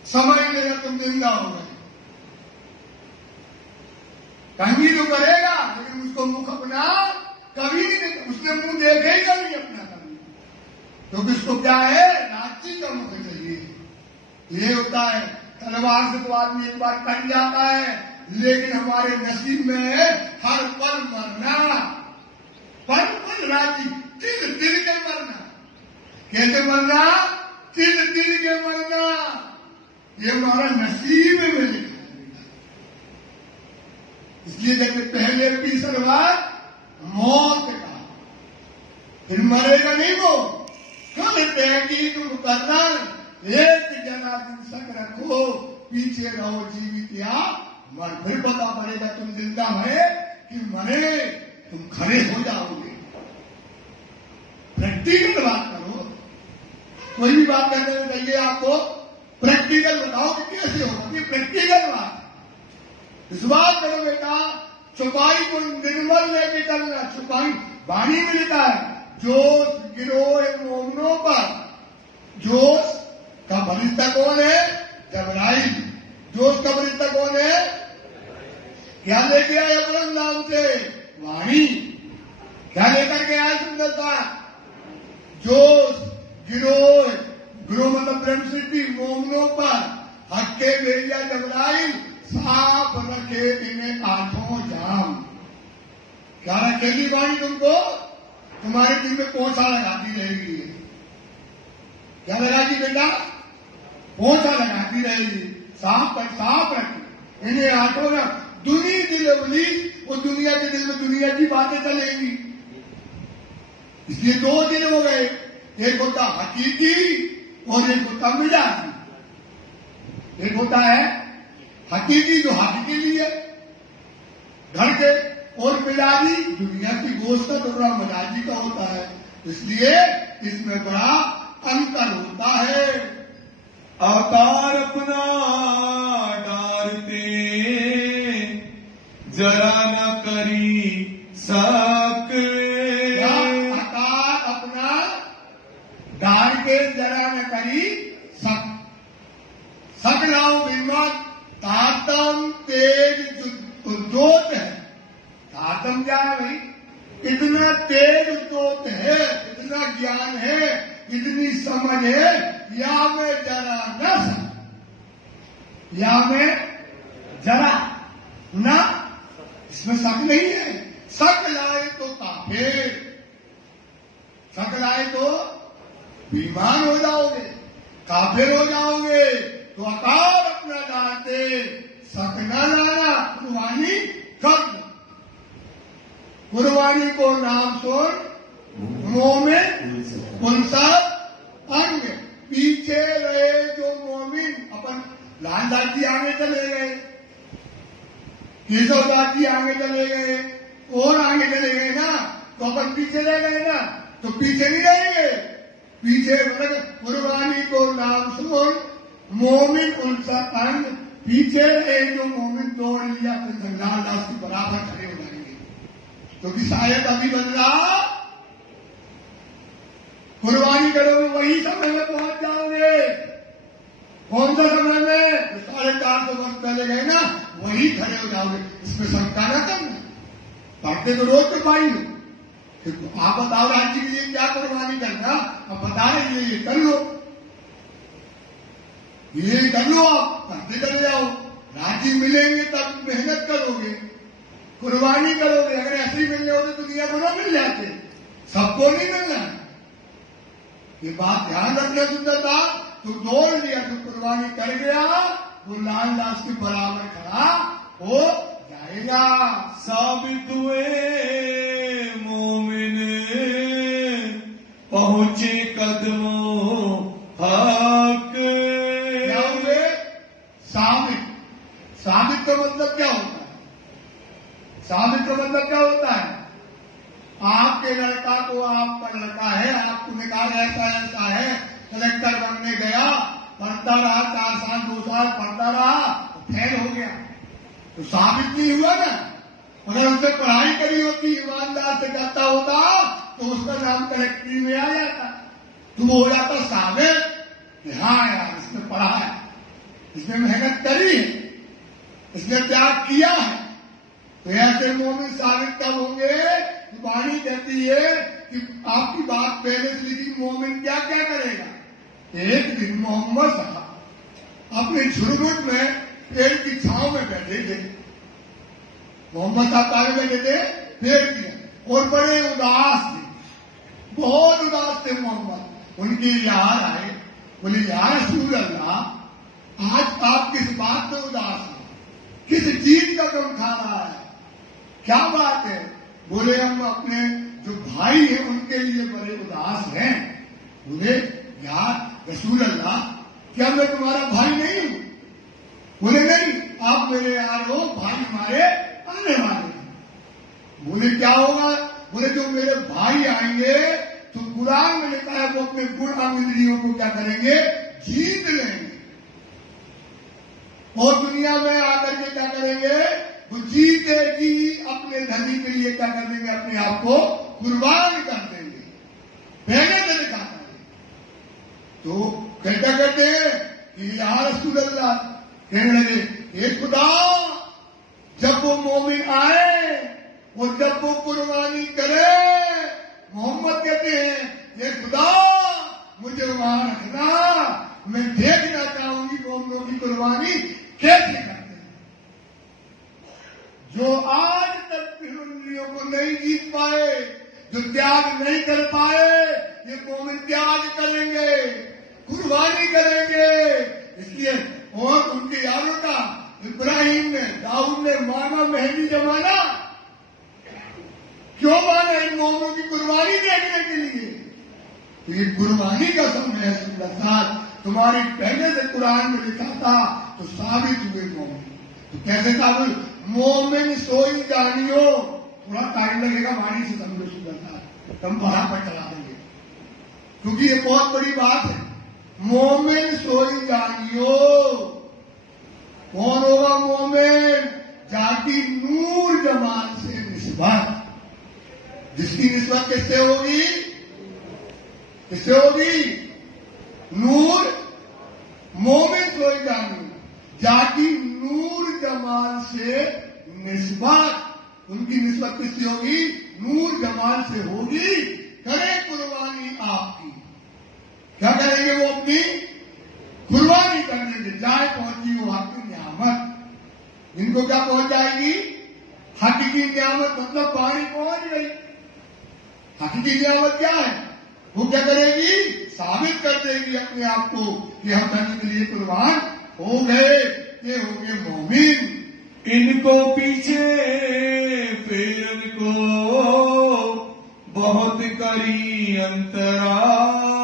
समझ लेगा तुम जिंदा हो गए। कंघी तो करेगा लेकिन उसको मुख अपना कभी नहीं देता, उसने मुंह देखेगा नहीं अपना कभी, क्योंकि उसको क्या है, राज्य का मुख चाहिए। ये होता है, तलवार से तो आदमी एक बार कट जाता है, लेकिन हमारे नसीब में है हर पल मरना, पल पल राज्य, तिल तिल के मरना। कैसे मरना, तिल तिल के मरना, ये हमारा नसीब में लिखा है। इसलिए जब पहले की शुरुआत मौत का, फिर मरेगा नहीं वो, कल तहकीक करना, एक जना दिन सक रखो, पीछे रहो जीवित या मर, फिर पता पड़ेगा तुम जिंदा है कि मरे, तुम खड़े हो जाओगे। प्रैक्टिकल बात करो, कोई भी बात करने में चाहिए आपको प्रैक्टिकल बताओ कि कैसे होगा, ये प्रैक्टिकल बात है। इस बात करो बेटा, छुपाई को निर्मल लेके चलना। छुपाई वाणी में लिखा है, जोश गिरोह मोमनों पर, जोश का फरिश्ता कौन है? जबराइल। जोश का फरिश्ता कौन है? क्या लेके आए अपने नाम से? वाणी। क्या लेकर के आए? सुंदरता। जोश गिरोह, गिरोह मतलब प्रेम सिद्धि, मोमनों पर हक्के भेजा जबराइल, साफ रखे इन्हें आठों जाम। क्या रखेगी वाणी तुमको? तुम्हारे दिल में पोछा लगाती रहेगी। क्या लगाती बेटा? पोछा लगाती रहेगी। साफ पर साफ रखी इन्हें आठों ना। दुनिया दिल उली, वो दुनिया के दिल में दुनिया की बातें चलेंगी। इसलिए दो दिन हो गए, एक होता हकीकी और एक होता मिजाजी। एक होता है हकीकी जो हक के लिए घर के, और मिजाजी दुनिया की गोश्त का टुकड़ा मिजाजी का होता है। इसलिए इसमें बड़ा अंतर होता है। अवतार अपना डारते जरा न करी सक। अवतार अपना डार के जरा न करी सक। सक नाव बिम्मत तातम तेज उद्योत है। तातम क्या है भाई? इतना तेज उद्योत है, इतना ज्ञान है, इतनी समझ है, या में जरा न सक, या में जरा ना, इसमें शक नहीं है। शक लाए तो काफिर, शक लाए तो बीमार हो जाओगे, काफिर हो जाओगे। तो अकाल अपना डालते शक न लाना, कुर्बानी कर। कुर्बानी को नाम सुन, मोमिन उन सब अंग। पीछे रहे जो मोमिन, अपन लाल दादी आगे चले गए, केशव दादी आगे चले गए, और आगे चले गए ना, तो अपन पीछे रह गए ना, तो पीछे नहीं रहेंगे। पीछे मतलब कुर्बानी को नाम सुन, मोमिन उन सब अंग। पीछे रहे जो मोमिन तोड़ लिया, फिर लाल दास के बराबर खड़े हो जाएंगे। क्योंकि शायद अभी बदला कुर्बानी करोगे वही समय में पहुंच जाओगे। कौन सा समय में? 450 वर्ष पहले गए ना, वही खड़े हो जाओगे। इसमें शंका न करना। पढ़ते तो रोज तो पाई हो, आप बताओ राज्य के लिए क्या कुर्बानी करना, अब बता रहे ये कर लो, ये कर लो, आप करते चले जाओ। राज्य मिलेंगे तब मेहनत करोगे, कुर्बानी करोगे। अगर ऐसे ही मिल जाओ तो दुनिया को न मिल जाते, सबको नहीं मिलना। ये बात ध्यान रखना। सुंदरता तू दौड़ लिया, तू कुर्बानी कर गया, वो लाल दास के बराबर खड़ा हो जाएगा। साबित हुए मोमिन पहुंचे कदमों हक। क्या हुए? साबित। साबित का मतलब क्या होता है? साबित का मतलब क्या होता है? आपके लड़का को, आपका लड़का है, आपने कहा ऐसा ऐसा है, कलेक्टर बनने गया, पढ़ता रहा 4 साल 2 साल पढ़ता रहा, फेल हो गया, तो साबित नहीं हुआ ना। अगर उसने पढ़ाई करी होती, ईमानदार से करता होता, तो उसका नाम कलेक्टरी में आ जाता, तो वो हो जाता साबित कि हाँ यार इसने पढ़ा है, इसने मेहनत करी है, इसने त्याग किया है। तो ऐसे मोमिन साबित कब होंगे? वाणी कहती है कि आपकी बात पहले से लिखी, मोमिन क्या क्या करेगा? एक दिन मोहम्मद साहब अपने झुरमुट में पेड़ की छांव में बैठे थे। मोहम्मद साहब काहे बैठे थे? पेड़ की, और बड़े उदास थे, बहुत उदास थे मोहम्मद। उनके यार आए, बोले यार रसूल अल्लाह, आज आप किस बात में उदास हैं? किस चीज का गम खा रहा है? क्या बात है? बोले हम अपने जो भाई हैं उनके लिए बड़े उदास हैं। बोले यार रसूल अल्लाह, क्या मैं तुम्हारा भाई नहीं हूं? बोले नहीं, आप मेरे यार हो, भाई हमारे आने वाले हैं। बोले क्या होगा? बोले जो मेरे भाई आएंगे तो कुरान में लिखा है वो अपने गुलाम इंद्रियों को क्या करेंगे? जीत लेंगे। और दुनिया में आकर के क्या करेंगे? वो जीतेगी, अपने धनी के लिए क्या कर देंगे? अपने आप को कुर्बान कर देंगे। पहले से लिखा था। तो क्या कहते हैं कि या रसूल अल्लाह, कहने लगे हे खुदा, जब वो मोमिन आए और जब वो कुर्बानी करे, मोहम्मद कहते हैं ये खुदा मुझे वहां रखना, मैं देखना चाहूंगी मोमिनों की कुर्बानी कैसे करते हैं। जो आज तक इंद्रियों को नहीं जीत पाए, जो त्याग नहीं कर पाए, ये मोमिन त्याग करेंगे, कुर्बानी करेंगे। इसलिए और उनके यारों का इब्राहिम ने, दाऊद ने माना, मेहंदी जमाना क्यों माना? इन मोमिनों की कुर्बानी देखने के लिए। तो ये कुर्बानी का समय है। सुंदर तुम्हारे पहले से कुरान में लिखा था तो साबित हुए मोमिन। तो कैसे साबित? मोमिन सोई जानियो। थोड़ा टाइम लगेगा, वाणी से समझो सुंदर, हम वहां पर चला देंगे क्योंकि ये बहुत बड़ी बात है। मोमिन सोई जानियो। कौन होगा मोमिन? जाति नूर जमाल से निस्बत, जिसकी निस्बत किससे होगी? किससे होगी? नूर। मोमिन सोई जानियो, जाति नूर जमाल से निस्बत। उनकी निस्बत किससे होगी? नूर जमाल से होगी। करे कुर्बानी आपकी। क्या करेंगे वो? अपनी कुर्बानी करने के जाए पहुंची वो हक की नियामत। इनको क्या पहुंच जाएगी? हक की नियामत, मतलब पानी पहुंच गई। हक की नियामत क्या है? वो क्या करेगी? साबित कर देगी अपने आप को कि हम धर्म के लिए कुर्बान हो गए, ये हो गए मोमिन। इनको पीछे फिर इनको बहुत करी अंतराए।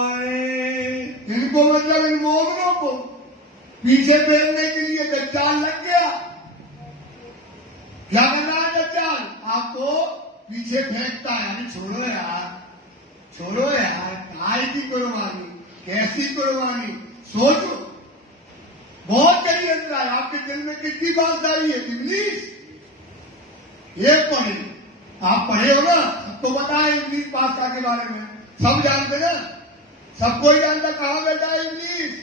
इनको मतलब इन मोमिनों को पीछे फेरने के लिए दज्जाल लग गया। क्या करना है दज्जाल? आपको पीछे फेंकता है। अरे छोड़ो यार, छोड़ो यार, काय की कुर्बानी, कैसी कुर्बानी, सोचो। बहुत करी अंतराय। आपके दिल में कितनी बात आ रही है? इब्लीस। ये पढ़े, आप पढ़े हो ना, सबको पता है इब्लीस पास्ता के बारे में, सब जानते ना, सबको ही जानता। कहां बैठा है इब्लीस?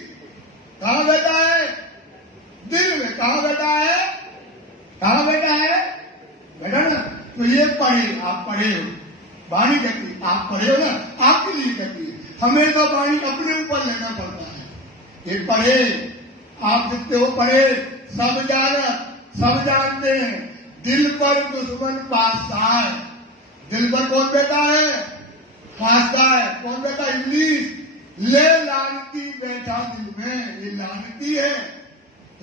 कहां बैठा है? दिल में। कहां बैठा है? कहां बैठा है? बैठा ना। तो ये पढ़े, आप पढ़े हो, वाणी कहती है, आप पढ़े हो ना, आपके लिए कहती है। हमेशा वाणी अपने ऊपर लेना पड़ता है। ये पढ़े, आप जितने हो पढ़े, सब जानते हैं। दिल पर दुश्मन पासता है। दिल पर कौन बैठा है? पासता है। कौन बैठा? इब्लीस। ले लानती बैठा दिल में। ये लानती है।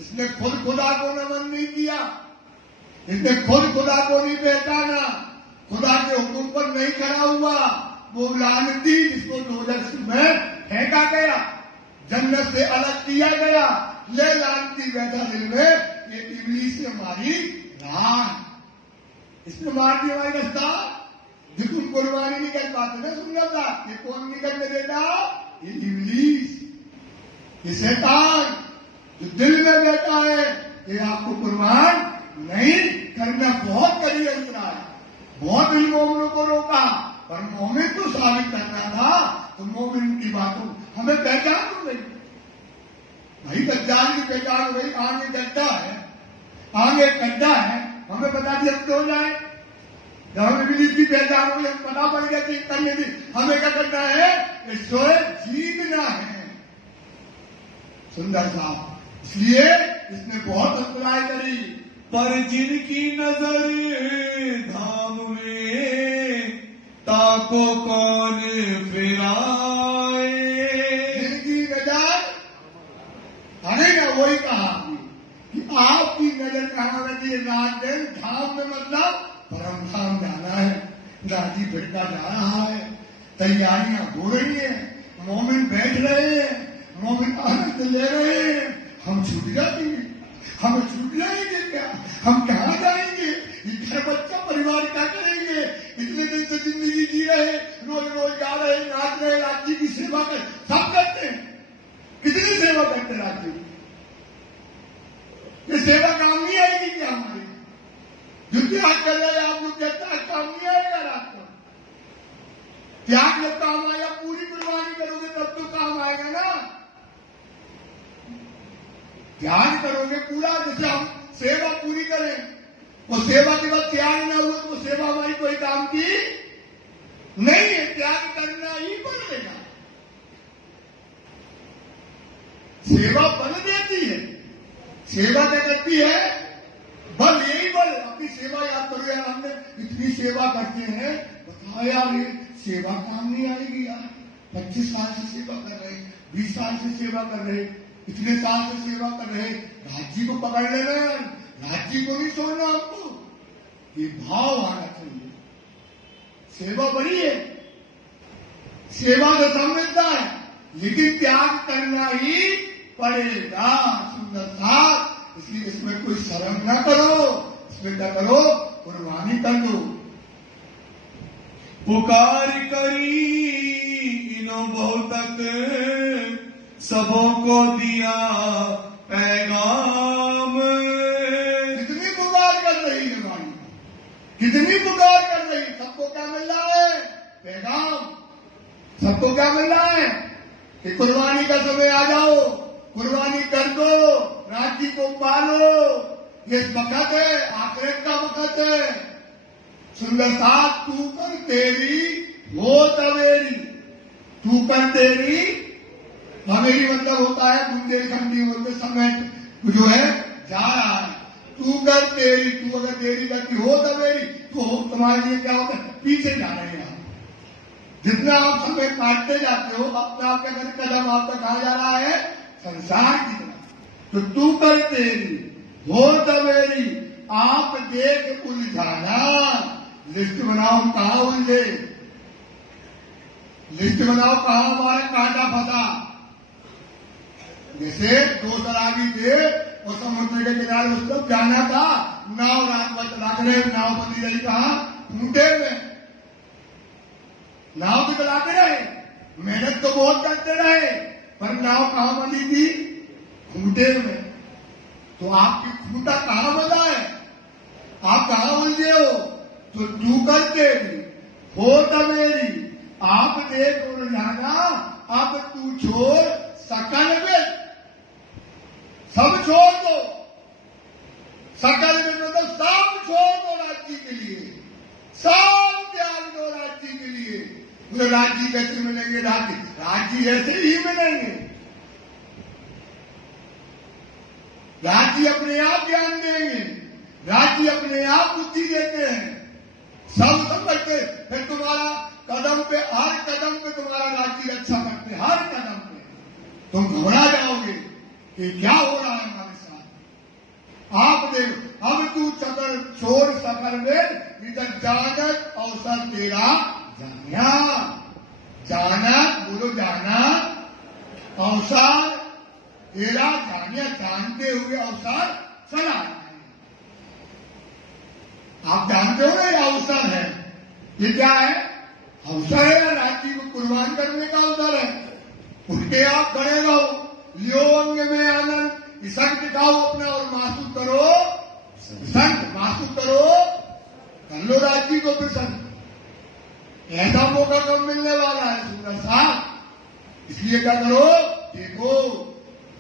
इसने खुद खुदा को नमन नहीं किया, इसने खुद खुदा को नहीं पहचाना, खुदा के हुक्म पर नहीं खड़ा हुआ। वो लानती जिसको दोजख में फेंका गया, जन्नत से अलग किया गया, ले लानती बैठा दिल में। ये इब्लीस ने मारी रान, इसने मार दी हमारी रास्ता। जो तुम कुर्बानी नहीं कर पाते ना, सुंदरता, ये कौन नहीं करने देता? ये इब्लीस, ये शैतान जो दिल में बैठा है, ये आपको कुर्बान नहीं करना। बहुत कड़ी अंतराय, बहुत इन मोमिनों को रोका, पर मोमिन को साबित करना था। तो मोमिन की बातों हमें पहचान हो गई भाई, दज्जाल की पहचान हो गई। आगे गड्ढा है, आगे गड्ढा है, हमें बता दिया तो हो जाए। जब हमें इब्लीस की पहचान हो गई, पता पड़ गया कि करने की हमें क्या करना है? इसको जीतना है। सुंदर साहब, इसलिए इसने बहुत अंतराय करी। पर जिनकी नजर धाम में ताको कौन फिराए। जिनकी नजर, अरे ना वही कहा कि आपकी नजर कहां रहती है? रात दिन धाम में, मतलब परम धाम जाना है। गाजी बेटा जा रहा है, तैयारियां हो रही है, मोमिन बैठ रहे हैं, मोमिन आनंद ले रहे हैं। हम छूट जाएंगे, हम छूट जाएंगे क्या? हम कहाँ जाएंगे? ये घर बच्चा परिवार क्या करेंगे? इतने दिन से जिंदगी जी रहे, रोज रोज गा रहे, नाच रहे, राज्य की सेवा कर, सब करते हैं। कितनी सेवा करते राज्य की? ये सेवा काम नहीं आएगी क्या हमारी? जो त्याग कर रहे आप लोग, त्याग काम नहीं आएगा रात को? त्याग जब काम आएगा, पूरी कुर्बानी करोगे तब तो काम आएगा ना। त्याग करोगे पूरा, जैसे हम सेवा पूरी करें, वो सेवा के बाद त्याग ना हुआ तो सेवा हमारी कोई काम की नहीं है। त्याग करना ही पड़ेगा। सेवा बल देती है। सेवा क्या करती है? बल, यही बल। अपनी सेवा याद करो यार, हमने इतनी सेवा करते हैं, बताओ यार ये सेवा काम नहीं आएगी यार। 25 साल से सेवा कर रहे, 20 साल से सेवा कर रहे, इतने साल से सेवा कर रहे, राज्य को पकड़ लेना, राज्य को नहीं छोड़ना हमको। ये भाव आना चाहिए। सेवा बड़ी है, सेवा तो सब मिलता है, लेकिन त्याग करना ही पड़ेगा। सुंदर साथ, इसलिए इसमें कोई शर्म न करो, इसमें क्या करो? कुर्बानी कर दो। पुकार करी इनो बहुतक, सबों को दिया पैगाम। कितनी पुकार कर रही है वाणी, कितनी पुकार कर रही, सबको क्या मिल रहा है? पैगाम। सबको क्या मिल रहा है? कि कुर्बानी का समय आ जाओ, कुर्बानी कर दो, राज्य को पालो। ये वक्त है, आखिरत का वक्त है। सुंदर साथ, तू कर तेरी हो तवेरी, तू कर तेरी, हमेरी मतलब होता है बुंदेलखंडी बोलते समय जो है जा रहा है। तू कर तेरी, तू अगर देरी करती हो तवेरी, तो हो तुम्हारे लिए क्या होता है? पीछे जा रहे हैं आप। जितना आप समय काटते जाते हो, अपना आपका कदम आपका कहा जा रहा है संसार की तरफ। तो तू कर तेरी हो तवेरी, आप देख उलझाना। लिस्ट बनाओ, हम कहा उलझे, लिस्ट बनाओ कहा हमारा कांटा फंसा। जैसे दो शराबी थे और समुद्र के किनारे उस तरफ जाना था, नाव रात भर चलाते रहे, नाव बंदी रही कहा? खूंटे में। नाव भी चलाते रहे, मेहनत तो बहुत करते रहे, पर नाव कहां बंदी थी? खूंटे में। तो आपकी खूंटा कहां बंधा है? आप कहां उलझे हो? तो तू करके हो तवेरी, आप देख उलझाना, अब तू छोड़ सकल में, सब छोड़ दो। सकल में मतलब सब छोड़ दो राज्य के लिए, सब त्याग दो राज्य के लिए। पूरे राज्य कैसे मिलेंगे? राज्य ऐसे ही मिलेंगे। राज्य अपने आप ज्ञान देंगे, राज्य अपने आप बुद्धि देते हैं, सब समझते। फिर तुम्हारा कदम पे, हर कदम पे तुम्हारा राज्य रक्षा करते, हर कदम पे। तुम घबरा जाओगे कि क्या हो रहा है हमारे साथ। आप देखो, अब तू चकर छोड़ सफर में, इधर जानत अवसर तेरा जाना। जाना, बोलो जाना, अवसर तेरा जानिया, जानते हुए अवसर चला। आप जानते हो ना ये अवसर है, ये क्या है? अवसर है, राज्य को कुर्बान करने का अवसर है। उनके आप खड़े रहो, लियो अंग में आनंद, संग दिखाओ अपना और मासूक करो, संग मासूक करो, कर लो राज्य को प्रसन्न। ऐसा मौका कब मिलने वाला है? सुंदर साथ। इसलिए क्या करो? देखो,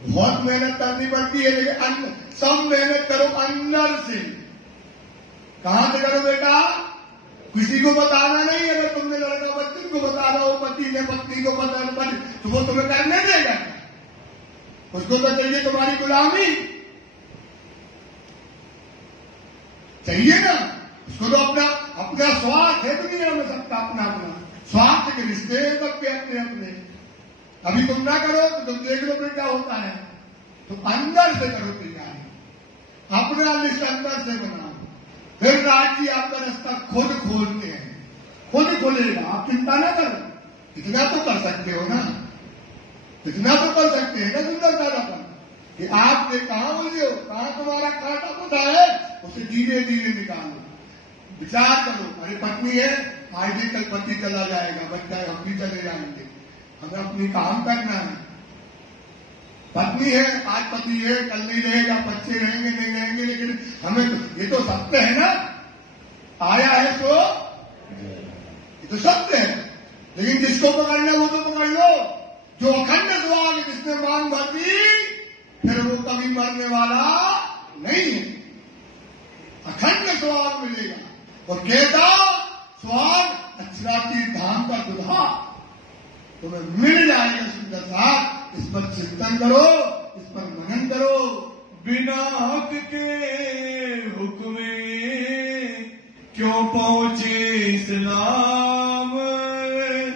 बहुत मेहनत करनी पड़ती है, लेकिन सब मेहनत करो अंदर से। कहां से करो बेटा? किसी को बताना नहीं। अगर तुमने लड़का बच्ची को बता रहा हो, पति ने पत्नी को बता, तो वो तुम्हें करने देगा? उसको तो चाहिए तुम्हारी गुलामी, चाहिए ना उसको। तो अपना स्वार्थ है दुनिया में, सबका अपना स्वार्थ के रिश्ते सबके अपने अपने। अभी तुम ना करो तो तुम देख लो फिर क्या होता है। तो अंदर से करो तैयारी, अपना लिस्ट अंदर से बनाओ, फिर राज्य आपका रास्ता खुद खोलते हैं, खुद खोलेगा। आप चिंता ना करो, इतना तो कर सकते हो ना, इतना तो कर सकते हैं ना। सुंदर दादा, कि आपने कहाँ बोलियो, कहाँ तुम्हारा कांटा होता है, उसे धीरे धीरे निकालो। विचार करो, अरे पत्नी है, आज भी कल पति चला जाएगा, बच्चा हम भी चले जाएंगे, हमें अपनी काम करना है। पत्नी है, आज पति है, कल नहीं रहेगा, बच्चे रहेंगे नहीं रहेंगे, लेकिन हमें तो ये तो सत्य है ना, आया है तो ये तो सत्य है। लेकिन जिसको पकड़ना वो तो पकड़ लो, जो अखंड सुहाग जिसने मांग भर दी, फिर वो कभी मरने वाला नहीं है, अखंड सुहाग मिलेगा। और कैसा सुहाग, अक्षराती धाम का दुल्हा तुम्हें मिल जाएगा सुंदर साथ। इस पर चिंतन करो, इस पर मनन करो। बिना हक के हुक्म क्यों पहुंचे इस्लाम,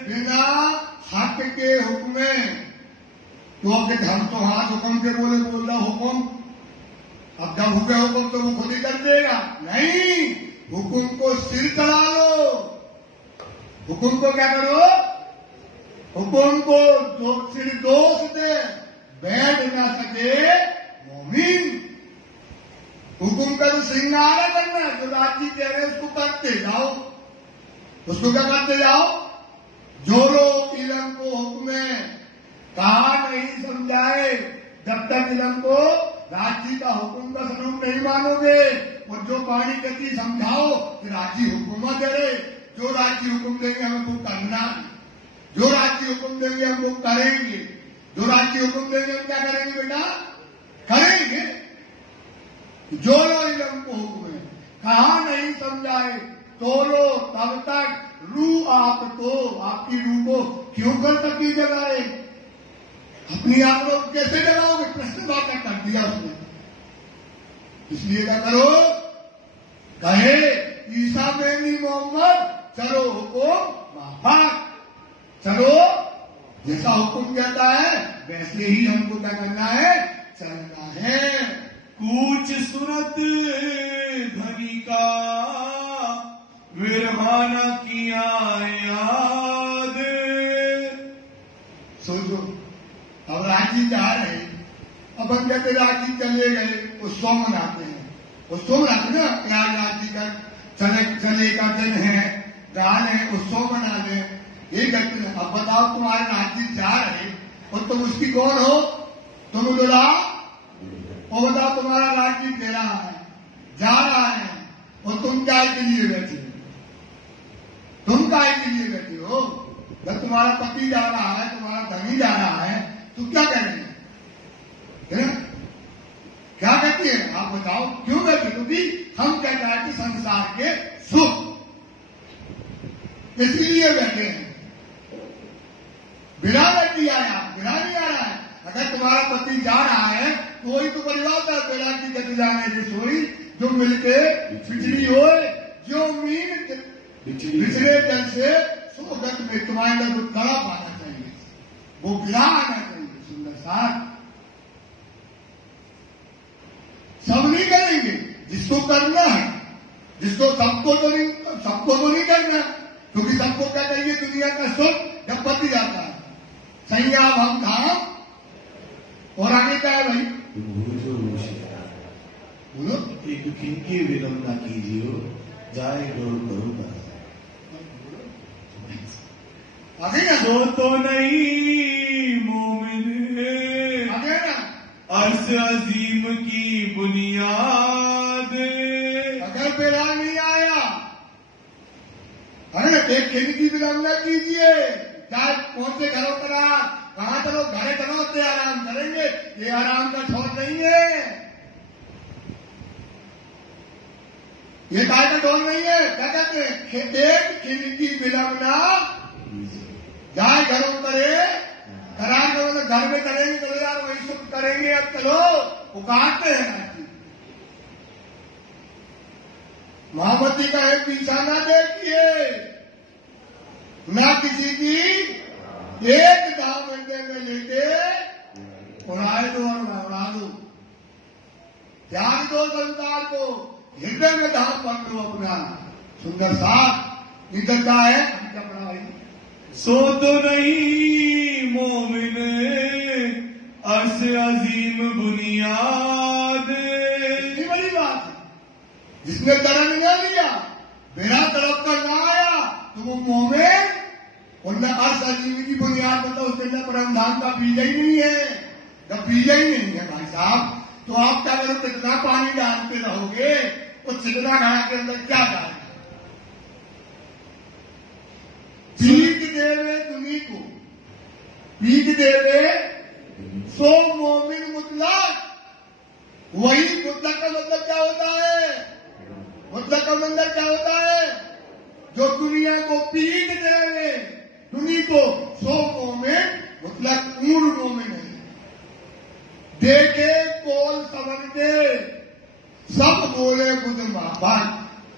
बिना हक के हुक्म, तो अपने हम तो हाथ हुक्म के बोल रहा हुक्म, अब जब हुए हुक्म तो वो खुद ही कर देगा, नहीं, हुक्म को सिर चढ़ा लो। हुक्म को क्या करो, हुक्म को जो सिर दोष दे बैठ ना सके मोमिन। हुक्म का जो श्रृंगार करना, जो राजी कह रहे उसको करते जाओ, उसको क्या करते जाओ। जो लोग इलम को हुक्म कहा नहीं समझाए, जब तक इलम को राजी का हुक्म का स्वरूप नहीं मानोगे, और जो पानी गति समझाओ कि राजी हुक्म दे रहे, जो राजी हुक्म देंगे हमको करना, जो राजी हुक्म देंगे हमको करेंगे, जो राजी हुक्म देंगे हम क्या करेंगे बेटा, करेंगे। जो लो इलम को हुक्म कहा नहीं समझाए, तो लो तब तक रू आप तो आपकी रूह को क्यों कर तकी जगाए, अपनी आप लोग कैसे जगाओगे, प्रश्न बात कर दिया उसने। इसलिए क्या करो, कहे ईसा बेनी मोहम्मद चलो हुकुम माफक, चलो जैसा हुकुम कहता है वैसे ही हमको क्या करना है, चलना है। कूच सुरत धनी का विरहाना किया याद। सोचो, अब राजी जा रहे, अब हम कहते राजी चले गए, उत्सव मनाते हैं, उत्सव मनाते ना, प्यार राजी का चले का दिन है, गाने उत्सव मना ले, ये करते हैं। अब बताओ तुम्हारे राजी जा रहे और तुम उसकी कौन हो, तुम दुल्हा, और बताओ तुम्हारा राजी दे रहा है, जा रहा है, और तुम क्या के लिए बैठे हो, तुम काय के लिए बैठे हो। जब तुम्हारा पति जा रहा है, तुम्हारा धनी जा रहा है, तो क्या करेंगे, क्या कहते हैं आप बताओ, क्यों कहते, क्योंकि हम क्या कराते संसार के सुख, इसलिए बैठे हैं। बिना बैठी आया, बिना नहीं आ रहा है। अगर तुम्हारा पति जा रहा है तो वही तो परिवार का बिना की गति जाने की सोई, जो मिलके बिछड़ी हो, जो मीन बिछड़े जल से सोगत में तुम्हारे अंदर जो तड़प आना चाहिए, वो गिरा आना चाहिए। सुंदर साथ सब नहीं करेंगे, जिसको करना है, जिसको सबको तो नहीं करना, क्योंकि सबको क्या चाहिए, दुनिया का सुख जब पति जाता है, संज्ञा भम धाम, और आगे क्या है भाई, बोलो, एक किनकी विलंब न कीजिए, जाए डोर करो आगे ना, सो तो नहीं मोमिन आगे ना, अर्श अजीम की बुनियाद। अगर बेरा नहीं आया, अरे एक खिन की विलंब न कीजिए, चाहे कौन से घरों पर आ, कहां चलो, घरे चलो से आराम करेंगे, ये आराम का ठोर नहीं है, ये काय का ढोल नहीं है। क्या कहते हैं, एक खिन की विलंब न जाए घरों करे, कराएंगे मतलब घर में करेंगे, चलो यार वही सुख करेंगे, अब चलो पुकारते हैं। महामती का एक पीछा ना देखिए, ना किसी की एक दाम घंटे में लेके उड़ाए दो और उड़ा दो, त्याग दो संसार को, हृदय में धाम पकड़ लो अपना। सुंदर साथ इधर का है, हम क्या पढ़ा भाई, सो तो नहीं मोमिन अर्श अजीम बुनियाद। इतनी बड़ी बात है, जिसने तड़प न लिया, बिना तड़प कर ना आया, तो वो मोमेन उनने अर्श अजीम की बुनियाद मतलब उसने परमधाम का बीजा ही नहीं है। जब बीजा ही नहीं है भाई साहब, तो आप क्या करो, कितना पानी डालते रहोगे, उस चिकना घड़ा के अंदर क्या जाएगा? पीक देवे तुम्ही को, पीक देवे सो मोमिन मुतलक। वही मुतलक का मतलब क्या होता है? मुतलक का मतलब क्या होता है? जो दुनिया को पीक देवे तुम्ही को सो मोमिन मुतलक पूर्ण मोमिन है। देखे कोल समझ के सब बोले खुद माफान।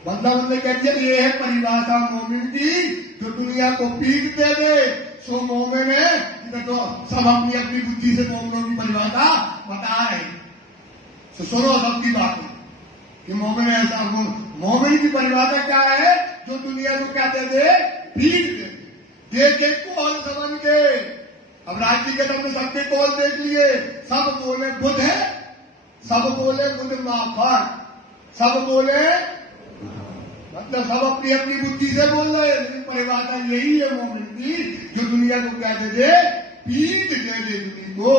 मतलब कह दिया ये है परिभाषा मोमिन की, जो दुनिया को पीक दे दे सो मोमिन है। तो सब अपनी अपनी बुद्धि से मोमिनों की परिभाषा बता रहे। तो सुनो सबकी बात है कि मोमिन ऐसा, मोमिन की परिभाषा क्या है? जो दुनिया को क्या दे दे? पीक दे। देखे कौन समझ के। अब राज्य के तरफ सबके कौन देख लिए, सब बोले बुध है, सब बोले बुध माफर, सब बोले मतलब सब अपनी अपनी बुद्धि से बोल रहे हैं। लेकिन परिभाषा यही है मोमिन की, जो दुनिया को क्या दे दे? पीक दे दे दुनिया को,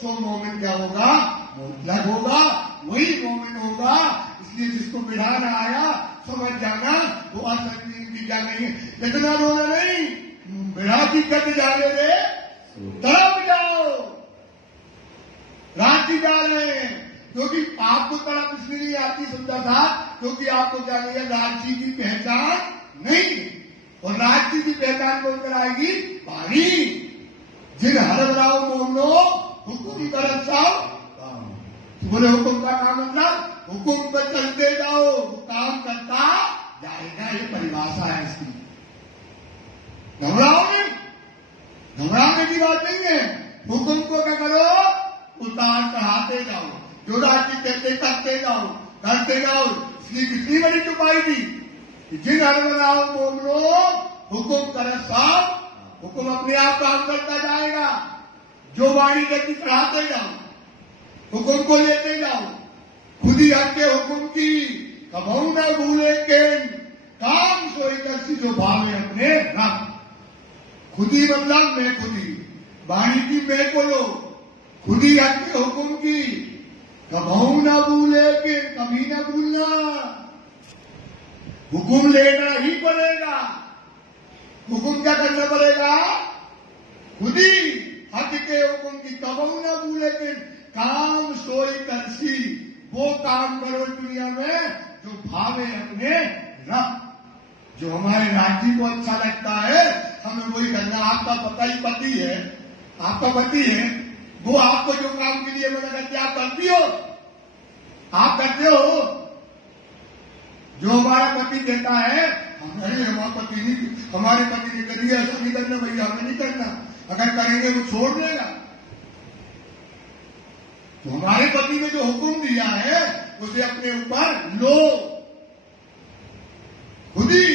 सो मोमिन क्या होगा? मुतलक होगा, वही मोमिन होगा। इसलिए जिसको बिठाना आया समझ जाना, वो असली की क्या नहीं है। इतना रोना नहीं, बिढ़ा की कट जाने दे, तड़प जाओ। राज्य जा रहे हैं, क्योंकि आपको तड़प इसलिए नहीं आती सुनता था, क्योंकि आपको क्या नहीं है? राज्य की पहचान नहीं है। और राज्य की पहचान कौन कराएगी? पानी। जिन हर बनाओ मोमनो हुकुम करत जाओ। बोले हुकुम का काम मतलब हुकुम पर चलते जाओ, वो काम करता जाएगा। ये परिभाषा है इसकी। घबराओ नहीं, घबराने की बात नहीं है। हुकुम को क्या करो? उतार चढ़ाते जाओ, जो राज्य कहते करते जाओ, करते जाओ। इसलिए कितनी बड़ी चुपाई थी कि जिन हर बनाओ मोमनो हुकुम करे साहब, हुकुम अपने आप काम करता जाएगा। जो वाणी कहती चढ़ाते जाओ, हुकुम को लेते जाओ, खुद ही हट के हुकुम की कबहू न भूले के काम सोई करसी जो भावे अपने रब। खुद ही मतलब मैं खुद ही, वाणी की मैं को लो, खुद ही हट के हुकुम की कबहू न भूले के, कभी न भूलना। हुकुम लेना ही पड़ेगा। हुकुम क्या करना पड़ेगा? खुद ही हट के हुकुम की कबहू न भूले के काम सोई करसी, वो काम करो दुनिया में जो भावे अपने रब। जो हमारे राज्य को अच्छा लगता है हमें वही करना। आपका पता ही पति है, आपका पति है, वो आपको जो काम के लिए मना करते आप करती हो, आप करते हो। जो हमारा पति कहता है नहीं, हमारा पति नहीं, हमारे पति ने करिए ऐसा नहीं करना भैया, हमें नहीं करना। अगर करेंगे वो छोड़ देगा। तो हमारे पति ने जो हुक्म दिया है उसे अपने ऊपर लो। खुद ही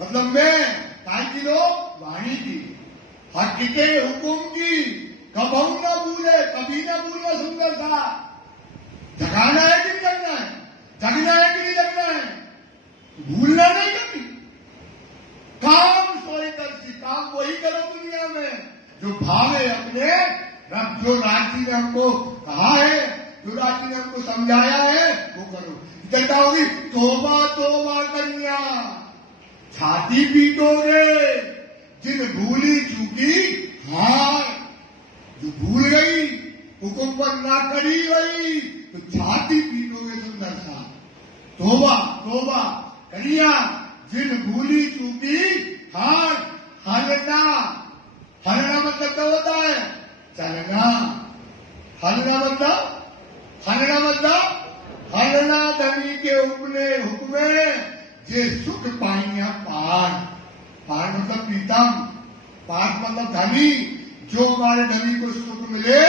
मतलब मैं काय की लो? वाणी की। हक के हुक्म की कबहू न भूले, कभी न भूलना। सुंदर था। जगाना है कि नहीं जगना है? जगना है कि नहीं जगना है? भूलना नहीं कभी। काम सोए करसी, काम वही करो दुनिया में जो भावे अपने रब। जो राज्य ने हमको कहा है, जो राज्य ने हमको समझाया है, वो करो। कहता होगी तोबा तोबा कन्या छाती पीटोगे जिन भूली चूकी हार। जो भूल गई, हुक्म पर ना करी गई, तो छाती पीटोगे। सुंदर सा तोबा तोबा कन्या जिन भूली चूकी हार। हलना, हलना मतलब क्या होता है? चलना। हलना मतलब, हलना मतलब हलना धनी के हुक्मे जे सुख पाइया पार। पार मतलब प्रीतम, पार मतलब धनी। जो हमारे धनी को सुख मिले,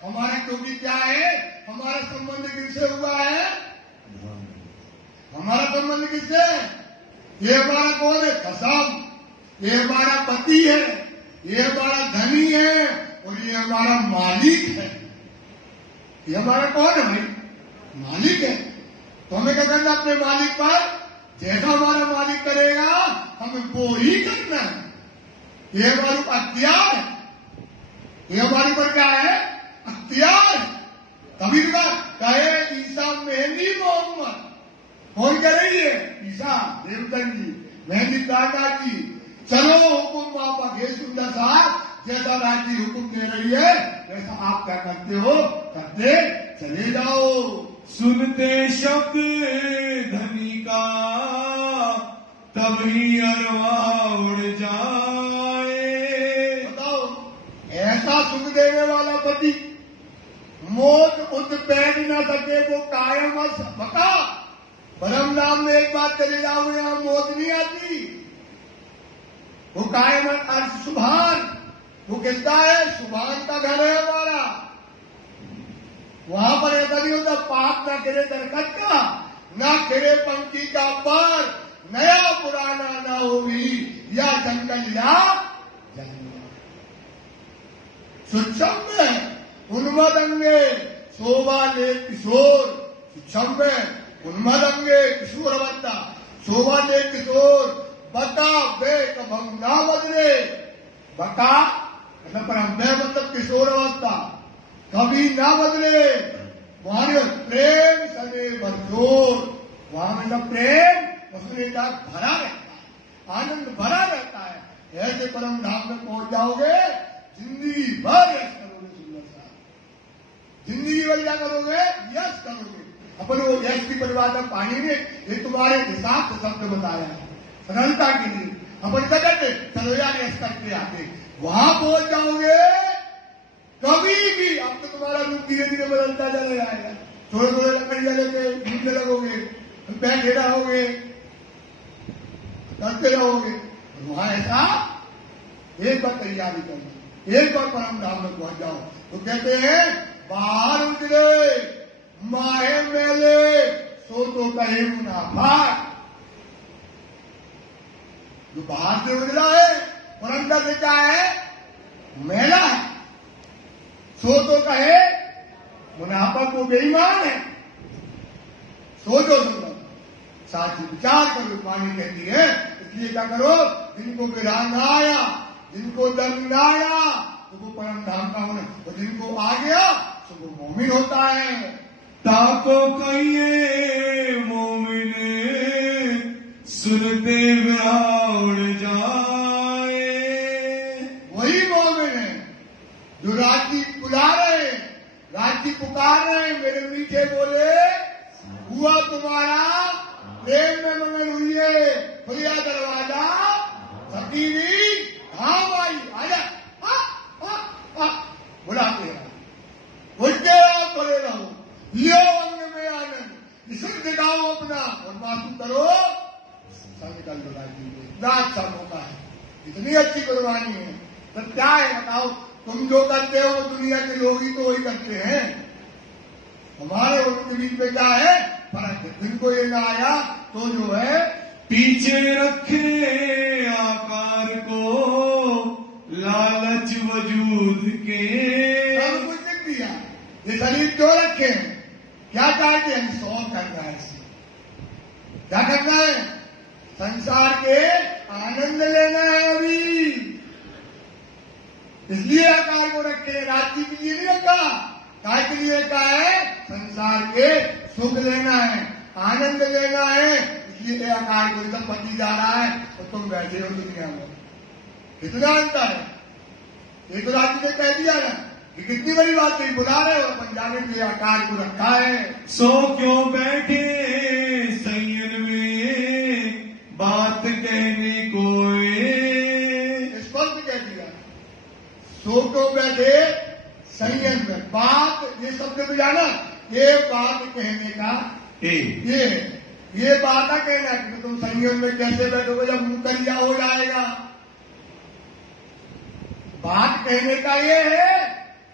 हमारे क्योंकि क्या है? हमारा संबंध किससे हुआ है? हमारा संबंध किससे? ये हमारा कौन है? कसम। ये हमारा पति है, ये हमारा धनी है और ये हमारा मालिक है। ये हमारा कौन है भाई? मालिक है। तो हमें क्या करना अपने मालिक पर? जैसा हमारा मालिक करेगा हमें वो ही करना है। ये हमारे ऊपर अख्तियार है। ये हमारे ऊपर क्या है? अख्तियार है। कभी भी कहे ईसा मेहंदी मोहम्मद, कौन कह रही है? ईसा देवचंद जी, मेहंदी दादा जी, चलो हुक्म वापस। ये सुंदर साहब जैसा राजी हुक्म दे रही है वैसा आप क्या करते हो? करते चले जाओ। सुनते शब्द धनी का तभी अरवा उड़ जाए। बताओ, ऐसा सुख देने वाला पति मौत उस बैठ न सके वो कायम बता। परम नाम में एक बात चले जाओ, यहां मौत नहीं आती। वो कायम अर्थ सुभान, वो किसका है? सुभान का घर है हमारा। वहां पर ऐसा नहीं होता पाप ना गिरे दरखत का, ना गिरे पंक्ति का पर, नया पुराना ना होगी या जंगल या जंगल। सुच्छम में उन्मदंगे शोभा ले किशोर, सुच्छम में उन्मदंगे किशोर अवस्था, शोभा ले किशोर, बता बे कभंग ना बदले। बता मतलब परम मतलब किशोर अवस्था कभी ना बदले। वहां प्रेम सने बरजोर, वहां में सब प्रेम उसमें भरा रहता है, आनंद भरा रहता है। ऐसे परम धाम में पहुंच जाओगे, जिंदगी भर यश करोगे। सुंदर साहब जिंदगी भर क्या करोगे? यश करोगे। अपन वो यश की परिभाषा पाएंगे, ये तुम्हारे हिसाब से शब्द बताया है सरलता के लिए। अपन क्या करते? चलो यार यश करते आते। वहां पहुंच जाओगे कभी भी। अब तो तुम्हारा रूप धीरे धीरे बदलता चला जाएगा। थोड़े थोड़े लकड़ियां लेके घूमने लगोगे, बैठे रहोगे, करते रहोगे। वहां ऐसा एक बार तैयारी करना, एक बार परम धाम में पहुंच जाओ। तो कहते हैं बाहर उतरे माहे मेले सो तो कहे मुनाफा। जो बाहर से उतरा है और अंदर से क्या है? मेला है। सो तो कहे मुनाफा को बेईमान है। सोचो सुनो, साथी विचार करो। वाणी कहती है इसलिए क्या करो? जिनको विराम आया, जिनको दर्द आया तो वो परम धाम का होना, और जिनको आ गया तो वो मोमिन होता है। ताको कहिए मोमिन सुनते उड़ जाए। वही मोमिन है जो राजी बुला रहे, राजी पुकार रहे, मेरे मीठे बोले हुआ तुम्हारा प्रेम में मगन हुई है, खुलिया दरवाजा सकीरी हाँ भाई आजा बुलाते हैं। उठते रहो, खड़े रहो, लियो अंग में आनंद, इसे दिखाओ अपना और मासूम करो निकल दो। इतना अच्छा मौका है, इतनी अच्छी कुर्बानी है। तो क्या है बताओ? तुम जो करते हो वो दुनिया के लोग ही तो वही करते हैं। हमारे उनके बीच में क्या है फर्क? जिनको ये ना आया तो जो है पीछे रखे आकार को लालच वजूद के। सब कुछ लिख दिया। ये शरीर क्यों रखे हैं? क्या चाहते हैं? शौक करना है। क्या करना है? संसार के आनंद लेना है। अभी इसलिए आकार को रखे, रात्रि के लिए नहीं रखा। काय के लिए रखा है? संसार के सुख लेना है, आनंद लेना है। इसलिए आकार को एकदम पति जा रहा है और तुम बैठे हो दुनिया में। इतना अंतर है। एक रात्रि ने कह दिया ना कि कितनी बड़ी बात नहीं, बुला रहे हो अपन जाने के लिए आकार को रखा है। सो क्यों बैठे संयन में बात कहने को। स्पष्ट कह दिया, सो क्यों बैठे संयम में बात। ये शब्द भी जाना, ये बात कहने का ये बात का कहना है कि तुम संयम में कैसे बैठोगे जब मुंह करिया हो जाएगा। बात कहने का ये है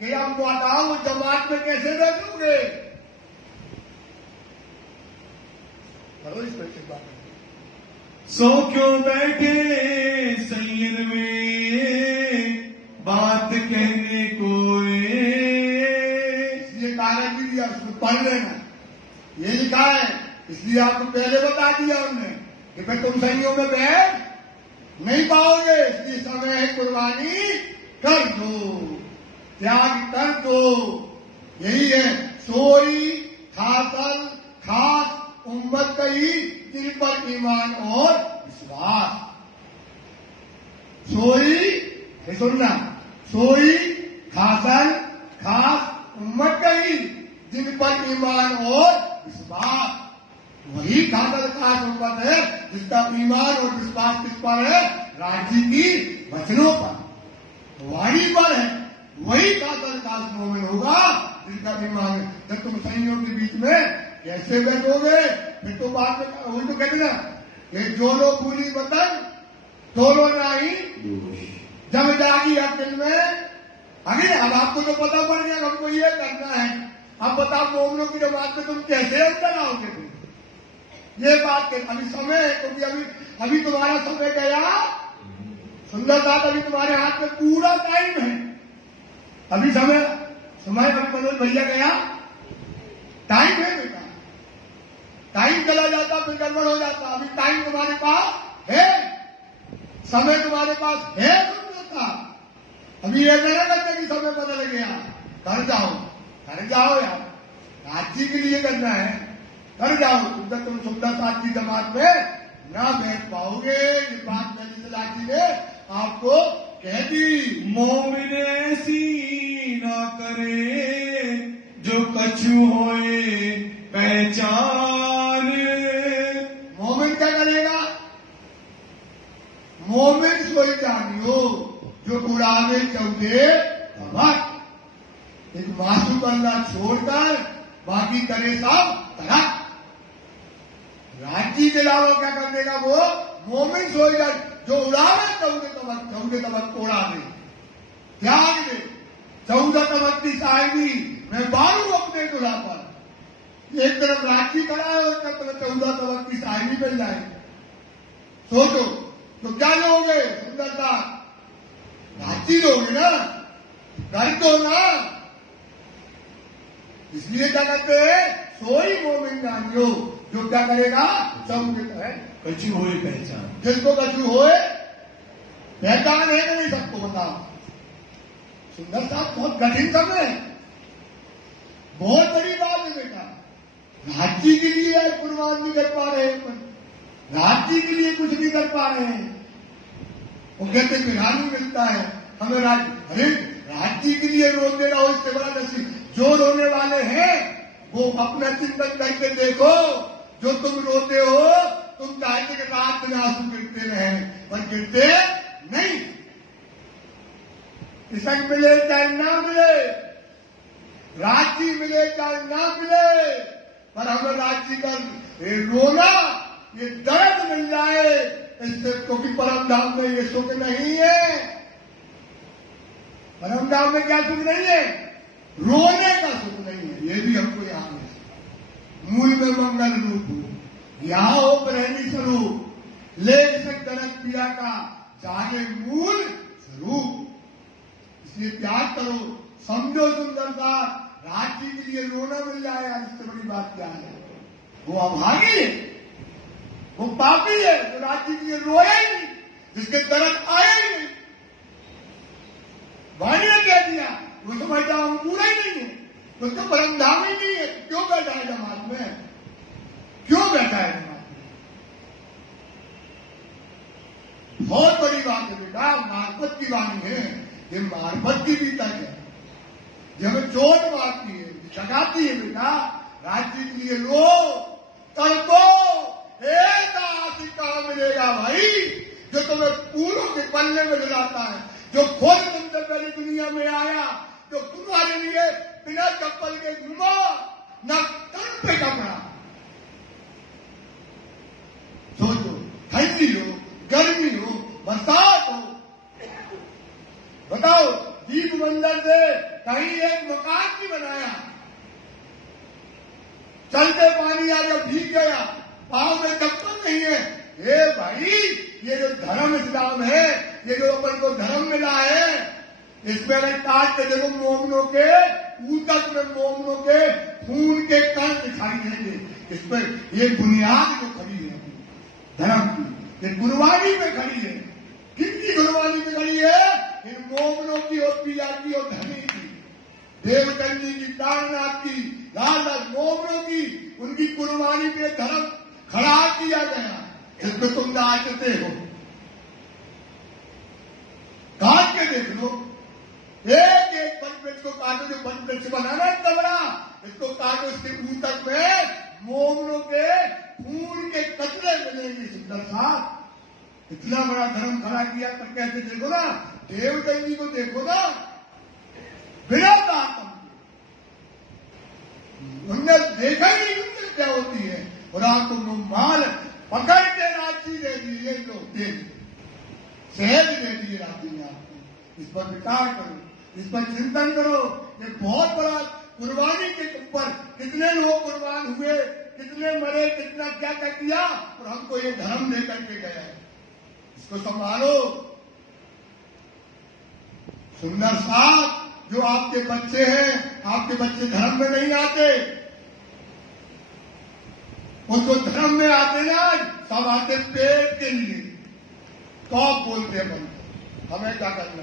कि अब बताओ जमात में कैसे बैठोगे। करो इस पर बात। सो क्यों बैठे संयन में बात कहने को। ये कारण पढ़ लेना, ये लिखा है। इसलिए आपको पहले बता दिया हमने कि भाई तुम संयोग में बैठ नहीं पाओगे, इसलिए समय है कुर्बानी कर दो, त्याग कर दो। यही है सोई खासल खास उम्मत कही जिन पर ईमान और विश्वास। सोई सुनना, सोई खासल खास उम्मत कही जिन पर ईमान और विश्वास। वही खासल खास उम्मत है जिसका ईमान और विश्वास किस पर है? राज्य की वचनों पर, वाणी पर है। वही खासल खास मोमिन होगा जिसका ईमान। जब तुम संयोग के बीच में कैसे बैठोगे? फिर तो बात में वही तो कहते ना कि जो लोग भूली वतन तोलो नहीं जब जागी अकल में। अरे अब आपको तो पता पड़ गया हमको ये करना है। अब बताओ मोमिनों की जमात में तुम कैसे अंदर आओगे? तुम ये बात है अभी समय है, क्योंकि अभी तुम्हारा समय गया। सुंदर बात, अभी तुम्हारे हाथ में पूरा टाइम है। अभी समय अभी मनोज भैया गया, टाइम है बेटा। टाइम चला जाता फिर गड़बड़ हो जाता। अभी टाइम तुम्हारे पास है, समय तुम्हारे पास है। तुम अभी ये नहीं करते कि समय बदल गया। कर जाओ यार, राज्य के लिए करना है, कर जाओ। तुम सुंदर साथ की जमात में ना बैठ पाओगे। ये बात मैंने राज्य ने आपको कह दी। मोमिन ऐसी ना करे जो कछु होए पहचान। मोमिन क्या करेगा? मोमिन सोई जानियो जो उड़ावे चौथे तबक। एक मासूम अल्लाह छोड़कर बाकी करे सब तरक। राज्य के अलावा क्या कर देगा? वो मोमिन सोई जाए जो उड़ावे चौथे तबक उड़ा दे, त्याग दे। 14 तबक की साहिबी मैं बारू अपने दुल्हा पर। एक तरफ राज्य खड़ा है और एक तरफ 14 तबक की साहिबी मिल जाए। सोचो तो क्या लोगे? सुंदरता राज्य लोगे ना, कर दो ना। इसलिए क्या कहते हैं? सोई मोमिन जानियो जो क्या करेगा? सब है कछु होए पहचान। जिसको कछु होए पहचान है नहीं सबको बताओ। सुंदर साहब बहुत कठिन समय है, बहुत बड़ी बात है बेटा। राज्य के लिए कुर्बान नहीं कर पा रहे, राज्य के लिए कुछ नहीं कर पा रहे हैं। वो कहते बिरहानी मिलता है हमें राज्य। अरे राज्य के लिए रोने रहो, इससे बड़ा नसीब। जो रोने वाले हैं वो अपना चिंतन करके देखो। जो तुम रोते हो, तुम चाहते कि रात में आंसू गिरते रहे, पर गिरते नहीं। किसक मिले चाहे ना मिले, राज्य मिले चाहे ना मिले, पर हमें राज्य का रोना, ये दर्द मिल जाए इससे, क्योंकि परम धाम में ये सुख नहीं है। परम धाम में क्या सुख नहीं है? रोने का सुख नहीं है। ये भी हमको याद है। मूल में मंगल रूप हो, यहाँ हो ब्रह्मी स्वरूप, ले सक जनक पिया का जाने मूल स्वरूप। इसलिए त्याग करो, समझो सुंदरता। राज्य के लिए रोना मिल जाएगा, इससे बड़ी बात क्या है? वो अभागी है, वो पापी है जो राज्य के लिए रोया ही नहीं, जिसके तरफ आया ही नहीं। वाणी ने कह दिया वो समझता हूं पूरा ही नहीं है, उसका परमधाम ही नहीं है। क्यों बैठा है जमात में? क्यों बैठा है जमात में? बहुत बड़ी बात है बेटा। मार्फत की वाणी है, ये मार्फत की भी तक है। ये हमें चोट मारती है, जगाती है बेटा। राज्य के लिए रो कर दो, एक आशिका मिलेगा भाई जो तुम्हें पूरों के पल्ले में दिलाता है, जो खुद तुमसे पहले दुनिया में आया, जो तुम्हारे लिए बिना चप्पल के घुमा, न तन पे कपड़ा। सोचो, ठंडी हो, गर्मी हो, बरसात हो, बताओ दीप मंदिर से कहीं एक मकान नहीं बनाया, चलते पानी आ गया, भीग गया, पांव में चप्पल नहीं है। ए भाई, ये जो धर्म इस्लाम है, ये जो अपन को धर्म मिला है, इसमें अगर काट के देखो मोमिनों के ऊतक में मोमनों के खून के कण दिखाई देंगे। इस पर ये बुनियाद जो खड़ी है धर्म की, ये गुरबानी पे खड़ी है। किसकी गुरबानी पे खड़ी है? इन मोमनों की और पिया की और धनी की, देवकन्नी की, प्राणनाथ की, लालदास मोमनों की, उनकी कुर्बानी पे धर्म खड़ा किया गया। इसमें तुम नाचते हो, काट के देख लो, एक एक वृक्ष को काटो, जो वृक्ष बनाना है तबड़ा, इसको काटो, इसके ऊतक में मोमनों के खून के कचरे मिलेंगे। सुंदर साहब इतना बड़ा धर्म खड़ा किया, पर कहते देखो ना, देवकन्नी को देखो ना, बिना दातम उनने देखा ही नहीं क्या होती है, और आपको माल पकड़ के राशि दे दिए, लोग दे दिए, शहर दे दिए राशि में आपको। इस पर विचार करो, इस पर चिंतन करो। ये बहुत बड़ा कुर्बानी के ऊपर कितने लोग कुर्बान हुए, कितने मरे, कितना क्या क्या किया, और हमको ये धर्म लेकर के गया है। इसको संभालो। सुंदर साहब, जो आपके बच्चे हैं, आपके बच्चे धर्म में नहीं आते, उनको धर्म में आते ना, सब आते पेट के लिए। तो आप बोलते हैं बंद, हमें क्या करना,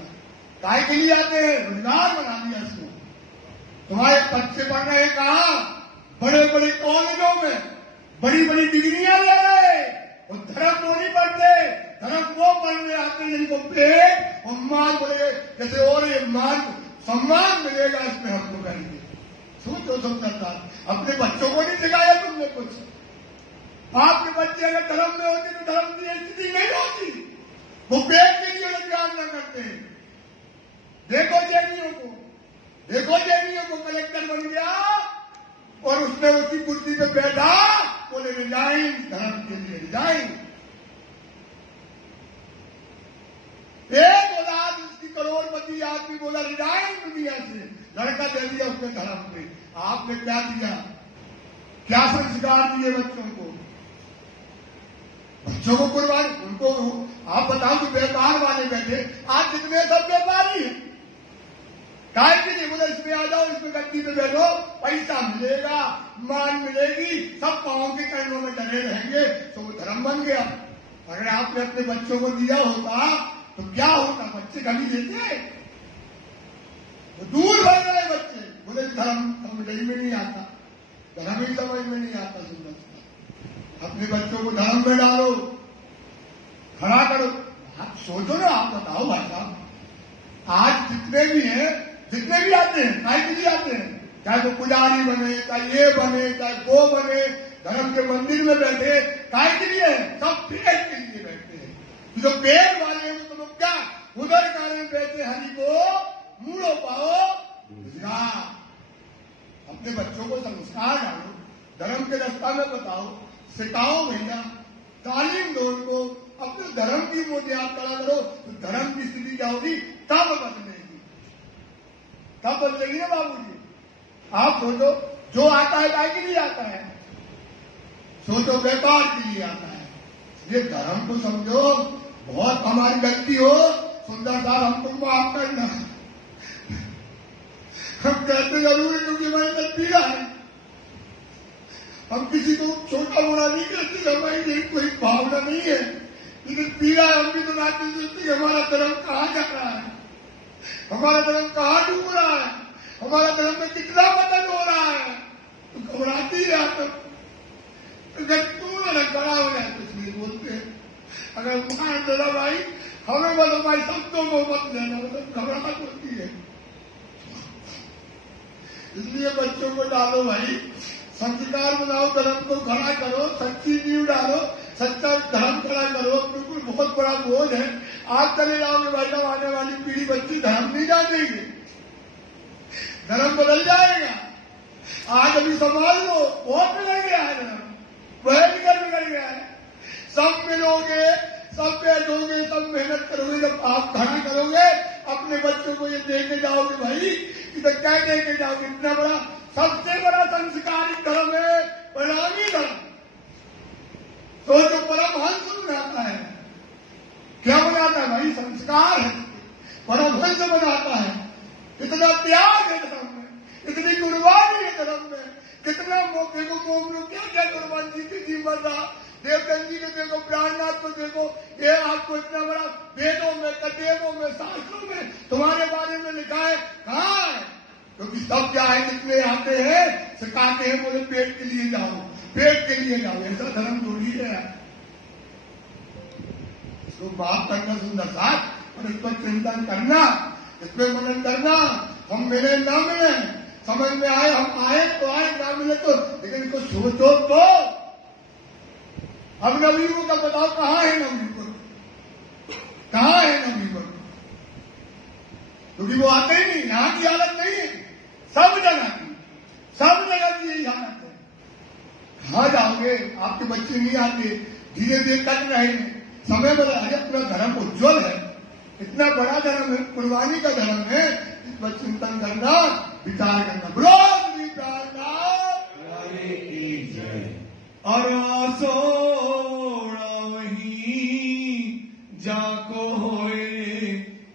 काय के लिए आते हैं? रोजगार बना दिया इसको। तुम्हारे बच्चे पढ़ रहे हैं कहाँ? बड़े बड़े कॉलेजों में बड़ी बड़ी डिग्रियां ले रहे, और धर्म वो नहीं पढ़ते। धर्म वो पढ़ने आते हैं जिनको पेट और मान बोले, जैसे और ये मान सम्मान मिलेगा, इसमें हमको करेंगे। सोचो सुंदरता, अपने बच्चों को नहीं सिखाया तुमने कुछ। आपके बच्चे अगर धर्म में होते तो धर्म की स्थिति नहीं होती, वो पेट के लिए रोजगार न करते। देखो जेडीओ को, देखो जेडीओ को, कलेक्टर बन गया और उसने उसी कुर्सी पे बैठा, बोले रिजाइन, धर्म के लिए रिजाइन। एक औलाद उसकी करोड़पति आदमी बोला रिजाइन दुनिया से, लड़का दे दिया उसने धर्म पे। आपने क्या दिया, क्या संस्कार दिए बच्चों को? बच्चों को कुर्बानी, उनको आप बताओ कि व्यापार वाले बैठे, आज जितने सब व्यापारी हैं, काय के लिए? बोले इसमें आ जाओ, इसमें गद्दी पे बैठो, पैसा मिलेगा, मान मिलेगी, सब पांव के चरणों में डरे रहेंगे, तो वो धर्म बन गया। अगर आपने अपने बच्चों को दिया होता तो क्या होता? बच्चे कभी देते, वो दूर बढ़ रहे बच्चे। बोले धर्म समझ में नहीं आता, धर्म ही समझ में नहीं आता। सुंदर, अपने बच्चों को धर्म में डालो, खड़ा करो। आप सोचो ना, आप बताओ भाई साहब, आज जितने भी हैं, जितने भी आते हैं, काय के लिए आते हैं? चाहे वो पुजारी बने, चाहे ये बने, चाहे वो बने, धर्म के मंदिर में बैठे, काय के लिए? सब पेट के लिए बैठते हैं। जो पेट वाले हैं तो लोग क्या उधर कारण बैठे, हरि को मूड़ो पाओ रोजगार। अपने बच्चों को संस्कार डालो, धर्म के रास्ता में बताओ, सिखाओ भैया, तालीम दो उनको, अपने धर्म की बुनियाद खड़ा करो। तो धर्म की स्थिति क्या होगी? तब बदलेगी, तब बदलेगी ना बाबूजी। आप सोचो, जो आता है काय के लिए आता है? सोचो व्यापार के लिए आता है। ये धर्म को समझो। बहुत हमारी गलती हो सुंदर साहब, हमको माफ करना। हम कहते जरूर है क्योंकि हमारी गलती है, हम किसी को छोटा बड़ा नहीं करते, हमारी कोई भावना नहीं है, लेकिन पीड़ा हम भी तो नाचते सोचते हमारा धर्म कहाँ जा रहा है, हमारा धर्म कहाँ डूब रहा है, हमारा धर्म में कितना बदल हो रहा है। तो घबराती है आप, अगर तू ना खड़ा हो जाए तो इसलिए बोलते हैं, अगर मान देना भाई, हमें बोलो भाई, शब्दों को मत लेना, मतलब घबराहट होती है। इसलिए बच्चों को डालो भाई, संस्कार बनाओ, धर्म को खड़ा करो, सच्ची नींव डालो, सच्चा धर्म खड़ा करो। बिल्कुल बहुत बड़ा बोझ है। आज चले जाओगे भाई साहब, आने वाली पीढ़ी बच्ची धर्म नहीं जानेगी, धर्म बदल जाएगा। आज अभी संभाल लो, बहुत बिगड़ गया है धर्म, भयंकर बिगड़ गया है। सब मिलोगे, सब बैठोगे, सब मेहनत करोगे, जब आप खड़ा करोगे अपने बच्चों को ये देके जाओगे भाई, इधर क्या देके जाओगे? इतना बड़ा, सबसे बड़ा संस्कारिक धर्म है परिणामी धर्म। तो जो परमहंस बनाता है, क्या बनाता है भाई? संस्कार है, परमहंस बनाता है। इतना त्याग है धर्म में, इतनी कुर्बानी है धर्म में, कितना देखो मोमनो क्या क्या कुर्बान की थी मरदा। देवचंद जी को देखो, प्राणनाथ को देखो, ये आपको इतना बड़ा वेदों में, कटेबों में, शास्त्रों में तुम्हारे बारे में लिखा है, कहाँ है? क्योंकि सब क्या है, जितने आते हैं सिखाते हैं, बोले पेट के लिए जाओ, पेट के लिए जाओ। ऐसा धर्म थोड़ी है। इसको माफ करना सुंदर साथ, और इस पर चिंतन करना, इस पर मनन करना। हम मिले ना मिले, समझ में आए हम आए तो आए, ना मिले तो, लेकिन इसको सोचो तो। अब नवयुगों का बताओ, कहाँ है नवयुग, कहाँ है नवयुग? क्योंकि वो आते ही नहीं, यहाँ की हालत नहीं है, सब जगह की, सब जगह की यही हालत है। कहाँ जाओगे? आपके बच्चे नहीं आते, धीरे धीरे कट रहे हैं, समय बदल। अरे अपना धर्म उज्ज्वल है, इतना बड़ा धर्म है, कुर्बानी का धर्म है। इस पर चिंतन करना, विचार करना। ब्रोध विचारना और सोड़ा वही जाको होए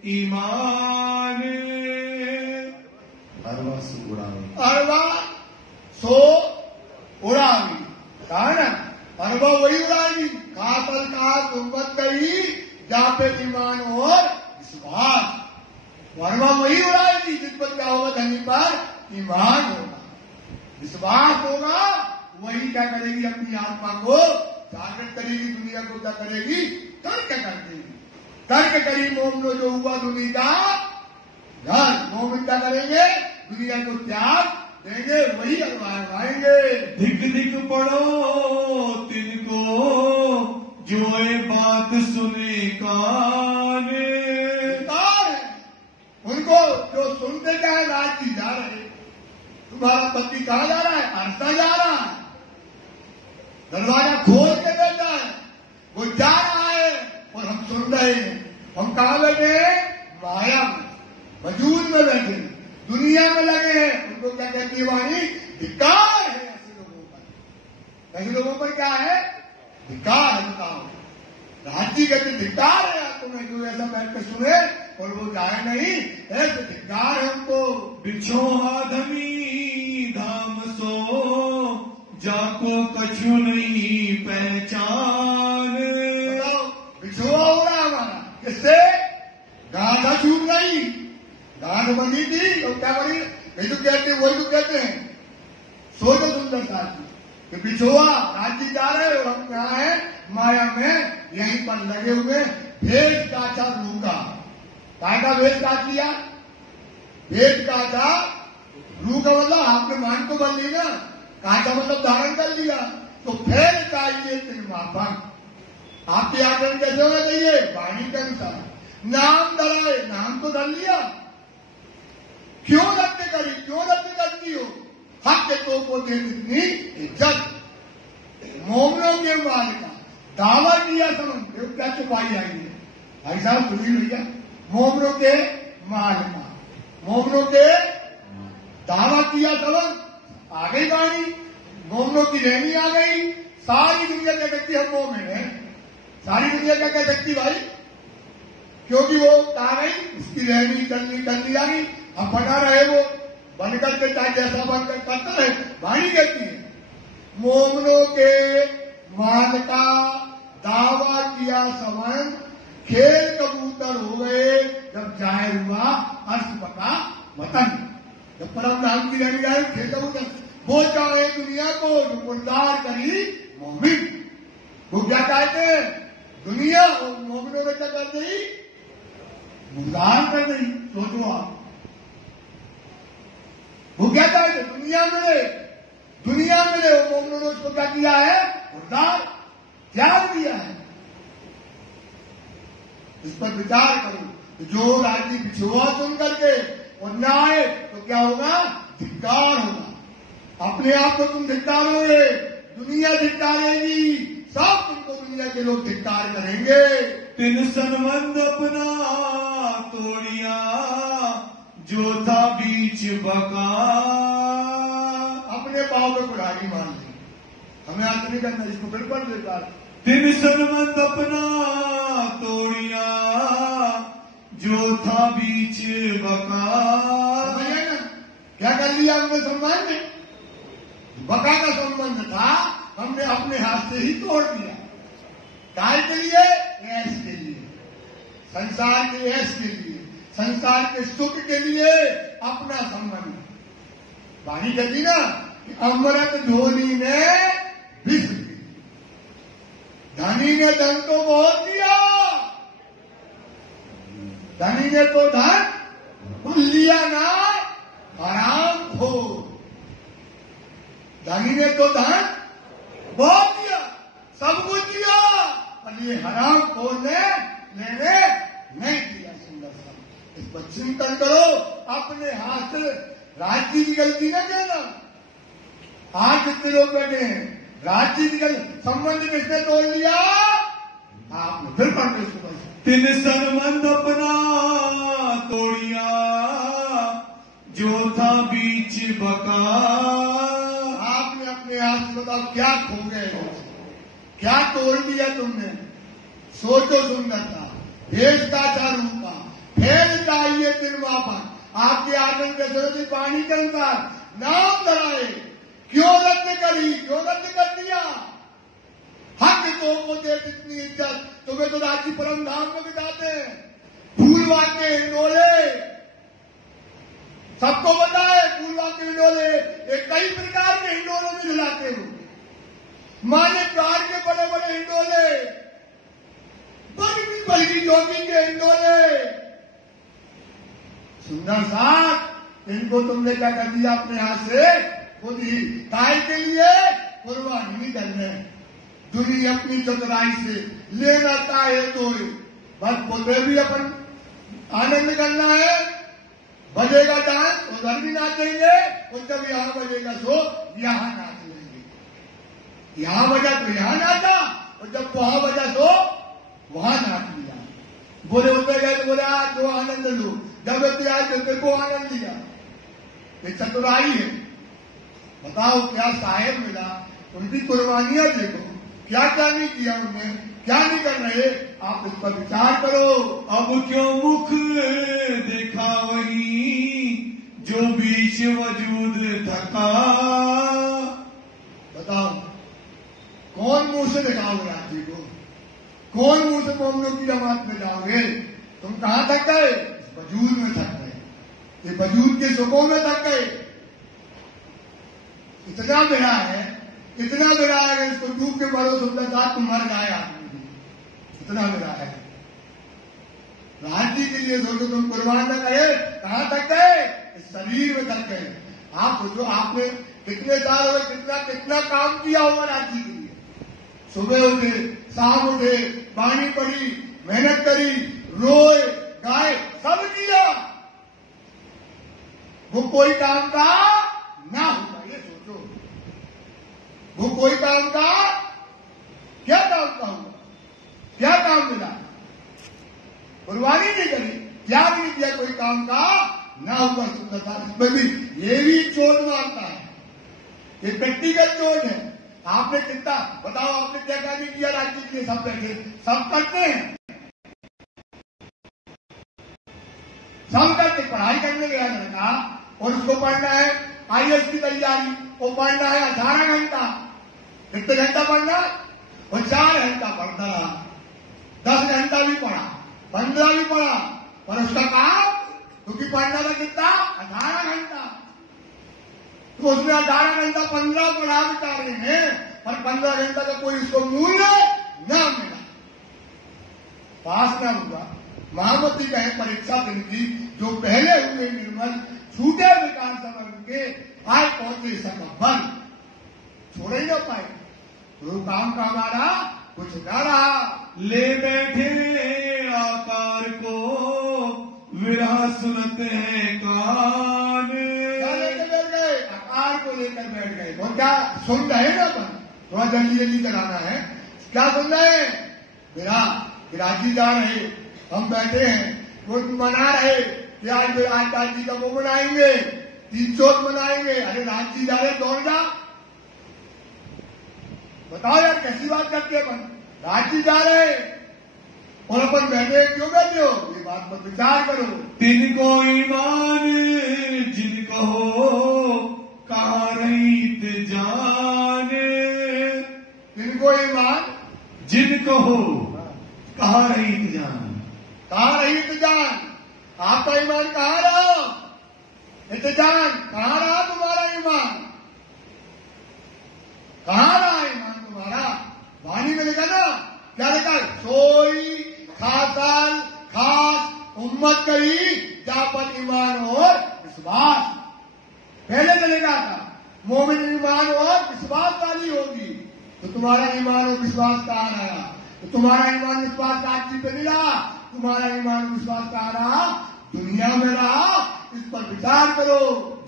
ईमान। अरवा सो उड़ावे, अरवा सो उड़ावी, कहा ना, अरवा वही उड़ाएगी। कहा पर कहा गुम्बद गई, जहां पे ईमान और विश्वास, अरवा वही उड़ाएगी जिस पर क्या होगा, धनी पर ईमान होगा, विश्वास होगा। वही क्या करेगी, अपनी आत्मा को जागृत करेगी, दुनिया को क्या करेगी, तर्क कर देगी। तर्क करी मोमनो जो हुआ दुनिया का, मोमिन क्या करेंगे, दुनिया को त्याग देंगे, वही अगवाएंगे। धिक धिक पड़ो तिनको जो ये बात सुने काने। उनको जो सुनते जाए, राज जी जा रहे, तुम्हारा पति कहाँ जा रहा है, आस्था जा रहा है, दरवाजा खोल के बैठा है, वो जा रहा है और हम सुन रहे हैं। हम कहाँ बैठे हैं, माया में, वजूद में बैठे हैं, दुनिया में लगे हैं। उनको क्या कहती है वाणी, धिक्कार है ऐसे लोगों पर। ऐसे लोगों पर क्या है, धिक्कार है। बताओ, राज्य कहते धिक्कार है तुम्हें, जो ऐसा बैठ कर सुने और वो जाए नहीं, ऐसे धिक्कार है हमको। बिछोहा धमी धाम सो जाको कछु नहीं पहचान। बिछुआ हो रहा हमारा, किससे, गांधा छूट गई, गांठ बनी थी और क्या बनी, नहीं तो कहते, वही तो कहते हैं। सोचो सुंदर साथी कि बिछुआ राज्य जा रहे और हम कहाँ है, माया में, यहीं पर लगे हुए। भेद काचा रूका, का भेद काट लिया, भेद काचा रूका मतलब आपने मान को बन ली ना, काचा मतलब धारण कर लिया, तो फिर चाहिए त्रिमापन। आपके आचरण कैसे होना चाहिए, वाणी के अनुसार। नाम धराए, नाम तो धर लिया, क्यों रद्द करी, क्यों रद्द करती हो, हक के तो को दे इतनी इज्जत। मोमनों के माल का दावा किया, समझ क्या छुपाई आई है, भाई साहब सुनी भैया, मोमनों के माल का, मोमनों के दावा किया, समझ आ गई वाणी, मोमनों की रहनी आ गई। सारी दुनिया क्या कहती है, हम मोमिन है, सारी दुनिया क्या कह सकती भाई, क्योंकि वो आ गई, उसकी रहनी करनी आ गई। अब बना रहे वो, बन करके चाहे जैसा बनकर करता रहे, वाणी कहती है। मोमनों के माल का दावा किया समय, खेल कबूतर हो गए, जब जाहिर हुआ अर्श का वतन। जब परम नाम की रहनी आए, खेल कबूतर, वो चाहे दुनिया को जो गुलजार करी मोमिन। वो क्या चाहते हैं, दुनिया और मोमिनों में क्या कर रही, गुलजार कर रही। सोचो आप, वो क्या चाहते, दुनिया मिले, दुनिया मिले, वो मोमिनों ने उसको क्या किया है, गुलजार त्याग दिया है। इस पर विचार करो। जो राज्य पिछुआ सुन करके और न आए तो क्या होगा, धिक्कार होगा। अपने आप को तुम धिक्कारोगे, दुनिया धिक्कारेगी, सब तुमको दुनिया के लोग धिक्कार करेंगे। तिन संबंध अपना तोड़िया, जो था बीच बका। अपने पाँव पे कुल्हाड़ी मान ली, हमें आज नहीं करना, इसको बिल्कुल बेकार। तिन संबंध अपना तोड़िया, जो था बीच बका। क्या कर लिया हमने संबंध? बका का संबंध था, हमने अपने हाथ से ही तोड़ दिया। काय के लिए? ऐश के लिए, संसार के ऐश के लिए, संसार के सुख के लिए अपना संबंध। वाणी कहती ना कि अमृत धोनी ने विष पी, धनी ने धन तो बहुत दिया, धनी ने तो धन लिया ना हराम खोर। धनी ने तो धन बहुत दिया, सब कुछ दिया, पर ये हराम खोर ने लेने नहीं दिया। सुंदर सा इस पर चिंतन करो, अपने हाथ से राज्य की गलती न कहना। आज जितने लोग बैठे हैं, राज्य की गलती, संबंध किसने तोड़ लिया? आपने। फिर पढ़ते सुबह तिन संबंध अपना तोड़िया, जो था बीच बका। आपने अपने हाथ से बताओ क्या खो गए हो, क्या तोड़ दिया तुमने? सोचो सुंदरता, भेष का रूपा, फेर चाहिए तिरमापन, आपके आनंद के सूरज पानी के अनुसार नाम धराए, क्यों रद्द करी, क्यों रद्द कर दिया? हक तो को दे जितनी इज्जत, तुम्हें तो राज्य परम धाम में बिताते हैं, फूल वाटे हिंडोले, सबको बताए फूल वाटे हिंडोले, एक कई प्रकार के हिंडोले में झुलाते हो, माने कार के बड़े बड़े हिंडोले, बड़ी बड़ी जोगी के हिंडोले। सुंदर साथ, इनको तुमने क्या कर दिया अपने हाथ से? खुद ही। काय के लिए? कुर्बानी नहीं करने, दुनिया अपनी चतुराई से लेना चाहे तो बस बोलते भी अपन आनंद करना है। बजेगा डांस उधर भी नाचेंगे, और जब यहां बजेगा सो यहां नाच लेंगे। यहां बजा तो यहां नाचा, और जब वहां बजा सो वहां नाच लिया। बोले उतर गए तो बोले आज जो आनंद लो, जब आए तो देखो आनंद लिया। ये चतुराई है। बताओ क्या साहेब मिला, उनकी कुर्बानियां देखो, क्या क्या नहीं किया उन्होंने, क्या नहीं कर रहे, आप इस पर विचार करो। अब क्यों मुख देखा वही, जो बीच वजूद थका। बताओ कौन मुंह से दिखाओगे राज्य को, कौन मुंह से मोमनों की जमात में जाओगे? तुम कहां थक गए? इस वजूद में थक गए, ये वजूद के सुखों में थक गए। इतना बेड़ा है, इतना बेड़ा है, इसको डूब के मरो सुंदरता, तुम मर गए आदमी। इतना बेड़ा है। राज्य के लिए सोचो, तुम कुर्बान न करे, कहां तक गए? इस शरीर में तक गए। आप सोचो, आपने कितने साल हुए, कितना कितना काम किया होगा राज्य के लिए। सुबह उठे, शाम उठे, पानी पड़ी, मेहनत करी, रोए गाए, सब किया। वो कोई काम का ना होगा, ये सोचो। वो कोई काम का, क्या काम का होगा? क्या काम मिला? कुर्बानी नहीं करी, क्या नहीं किया, कोई काम का ना होगा। सुंदरता इसमें भी ये भी चोट मारता है, ये व्यक्तिगत चोट है। आपने कितना बताओ, आपने क्या क्या नहीं किया राज्य के लिए? सब बैठे, सब करते हैं, सब करके पढ़ाई करने गया लड़का, और उसको पढ़ना है IAS की तैयारी, वो पढ़ना है 18 घंटा। कितने घंटा पढ़ना? और 4 घंटा पढ़ता रहा, 10 घंटा भी पढ़ा, 15 भी पढ़ा, पर उसका काम, क्योंकि पढ़ना था कितना? 18 घंटा। तो उसने 18 घंटा 15 पढ़ा बिता रहे हैं, पर 15 घंटा का कोई उसको मूल्य न मिला, पास न हुआ। महामती कहे परीक्षा दिन की, जो पहले हुए निर्मल, छूटे विकास समर्थ के, आए पहुंचे सकबल, छोड़ ही न पाए। तो काम का हमारा कुछ न रहा। ले बैठे आकार को, विरह सुनते हैं कान। क्या लेकर बैठ गए? आकार को लेकर बैठ गए। और क्या सुन रहे ना अपन? थोड़ा जल्दी जल्दी कराना है। क्या सुन रहे हैं? विरह, विराजी जा रहे, हम बैठे हैं, वो मना रहे कि आज राजी का वो मनाएंगे, 3 चौथ मनाएंगे। अरे राजी जा रहे, दौड़ जा। बताओ यार, कैसी बात करते हैं अपन? राजी जा रहे और अपन बैठे, क्यों बैठे हो? ये बात पर विचार करो। तिनको ईमान जिनको हो कहाँ रहित जान, तिनको ईमान जिनको हो कहाँ रहित जान। कहाँ रहित जान, आपका ईमान कहाँ रहा? जान कहाँ रहा तुम्हारा ईमान? कहाँ रहा ईमान तुम्हारा? वाणी में लिखा ना, क्या लिखा? सोई खासान खास उम्मत कही जापन ईमान और विश्वास। पहले से लिखा था मोमिन ईमान और विश्वास वाली होगी। तो तुम्हारा ईमान और विश्वास कहाँ रहा? तो तुम्हारा ईमान विश्वास रात्रि पे नहीं रहा, तुम्हारा ईमान विश्वास कहाँ रहा? दुनिया में रहा। इस पर विचार करो।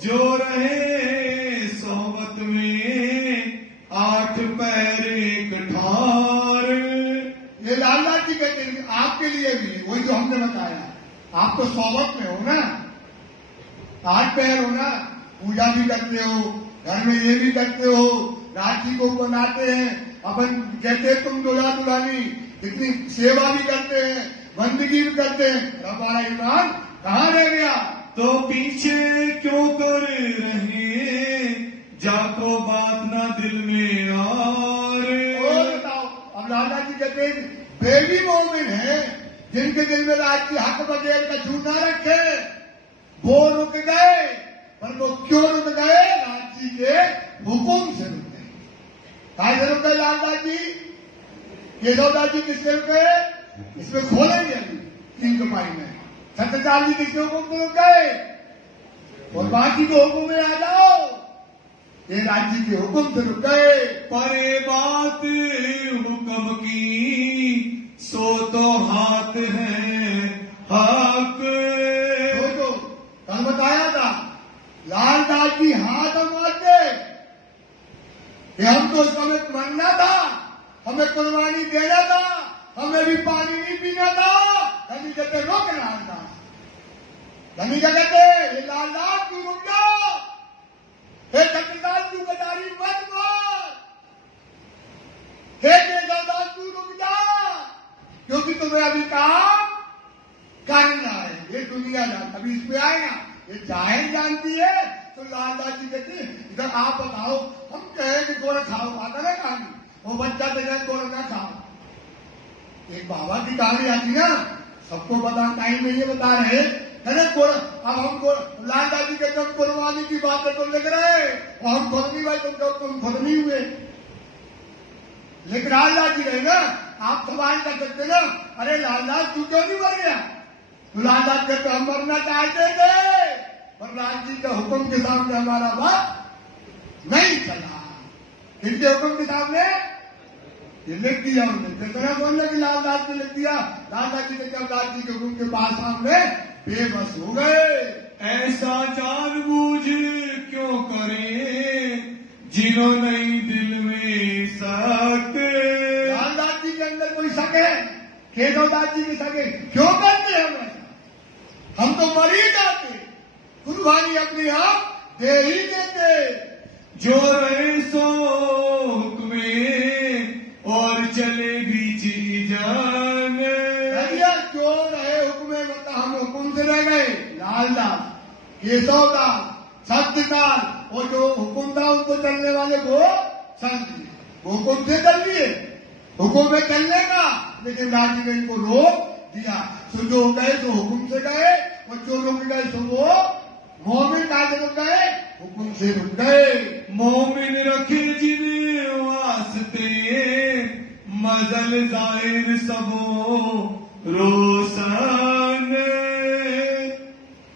जो रहे सोहबत में 8 पैर एक ठार। ये लाला जी कहते हैं आपके लिए भी वही जो हमने बताया। आप तो सोहबत में हो ना, 8 पैर हो ना, पूजा भी करते हो, घर में ये भी करते हो, राखी को बनाते हैं, अपन कहते हैं तुम दूल्हा दुल्हनी, इतनी सेवा भी करते हैं, बंदगी भी करते हैं। हमारा ईमान कहाँ रह गया? तो पीछे क्यों कर रहे जाको बात ना दिल में और बताओ। अब लाला जी कहते हैं बेबी मोमिन है जिनके दिल में राज की हक बगैर का छू ना रखे, वो रुक गए। पर वो क्यों रुक गए? राज जी के हुक्म से रुक गए। कहा से रुक गए लाला जी? केशवदास जी किससे रुक गए? इसमें खोलेंगे अभी 3 कमाई में। सत्यपाल जी किसके हुक्म से रुक गए? और बाकी के हुक्म में आ जाओ। ये राज्य के हुक्म से रुक गए। परे बात हुक्म की सो तो हाथ है हक। तो कल बताया था लालदास जी हाथ मारते कि हम तो समय मरना था, हमें कुर्बानी देना था, हमें भी पानी नहीं पीना था। कभी कहते रोक लालदास, कभी क्या कहते ये लालदास तू रुक जाओ, हे सत्यदास तू गदारी मत मार, हे केशवदास तू रुक जा, क्योंकि तुम्हें अभी काम करना है। ये दुनिया जान अभी इसमें आएगा, ये जाहिर जानती है। तो लालदास जी कहते इधर आप बताओ, हम कहें कि गोरा खाओ, आता ना कहानी, वो बच्चा तो कहे गोरा ना खाओ। एक बाबा की कहानी आती ना, सबको बता टाइम में ये बता रहे है ना गोरा। अब हमको लालदास जी कहते हम कुर्बानी की बात तो लिख रहे और हम खुद नहीं भाई तुम खुद नहीं हुए। लेकिन लालदास जी रहे ना, आप सवाल कर सकते ना, अरे लालदास तू क्यों नहीं मर गया? तो लालदास कहते हम मरना चाहते थे पर राज जी के हुक्म के सामने हमारा बात नहीं चला। इनके हुक्म के सामने ये लिख दिया उन्होंने। कितना बोलने की लालदास ने लिख दिया। लालदास जी कहते लाल जी के हुक्म के पास सामने बेबस हो गए। ऐसा जानबूझ क्यों करे जिन्हों नहीं दिल में शक। लालदास जी के अंदर कोई शक है? केशवदास जी के शक है? क्यों करते हम ऐसा? हम तो मर ही जाते, कुर्बानी अपनी आप दे ही देते। जो रहे सो हुक्मे और चले बीच जान। क्यों रहे हुक्मे, मतलब हम हुक्म से रह गए। लालदास, केशवदास, सत्यदास, और जो हुक्म था उनको चलने वाले वो संत जी, हुक्म से चल लिए, हुक्म में चलने का। लेकिन राजी ने इनको रोक दिया। तो जो गए तो हुक्म से गए, और जो रुक गए तो वो मोमिन का रुक गए, हुक्म से रुक गए। मोमिन रखे जिन वास्ते मजल जाहिर सबो रोशन।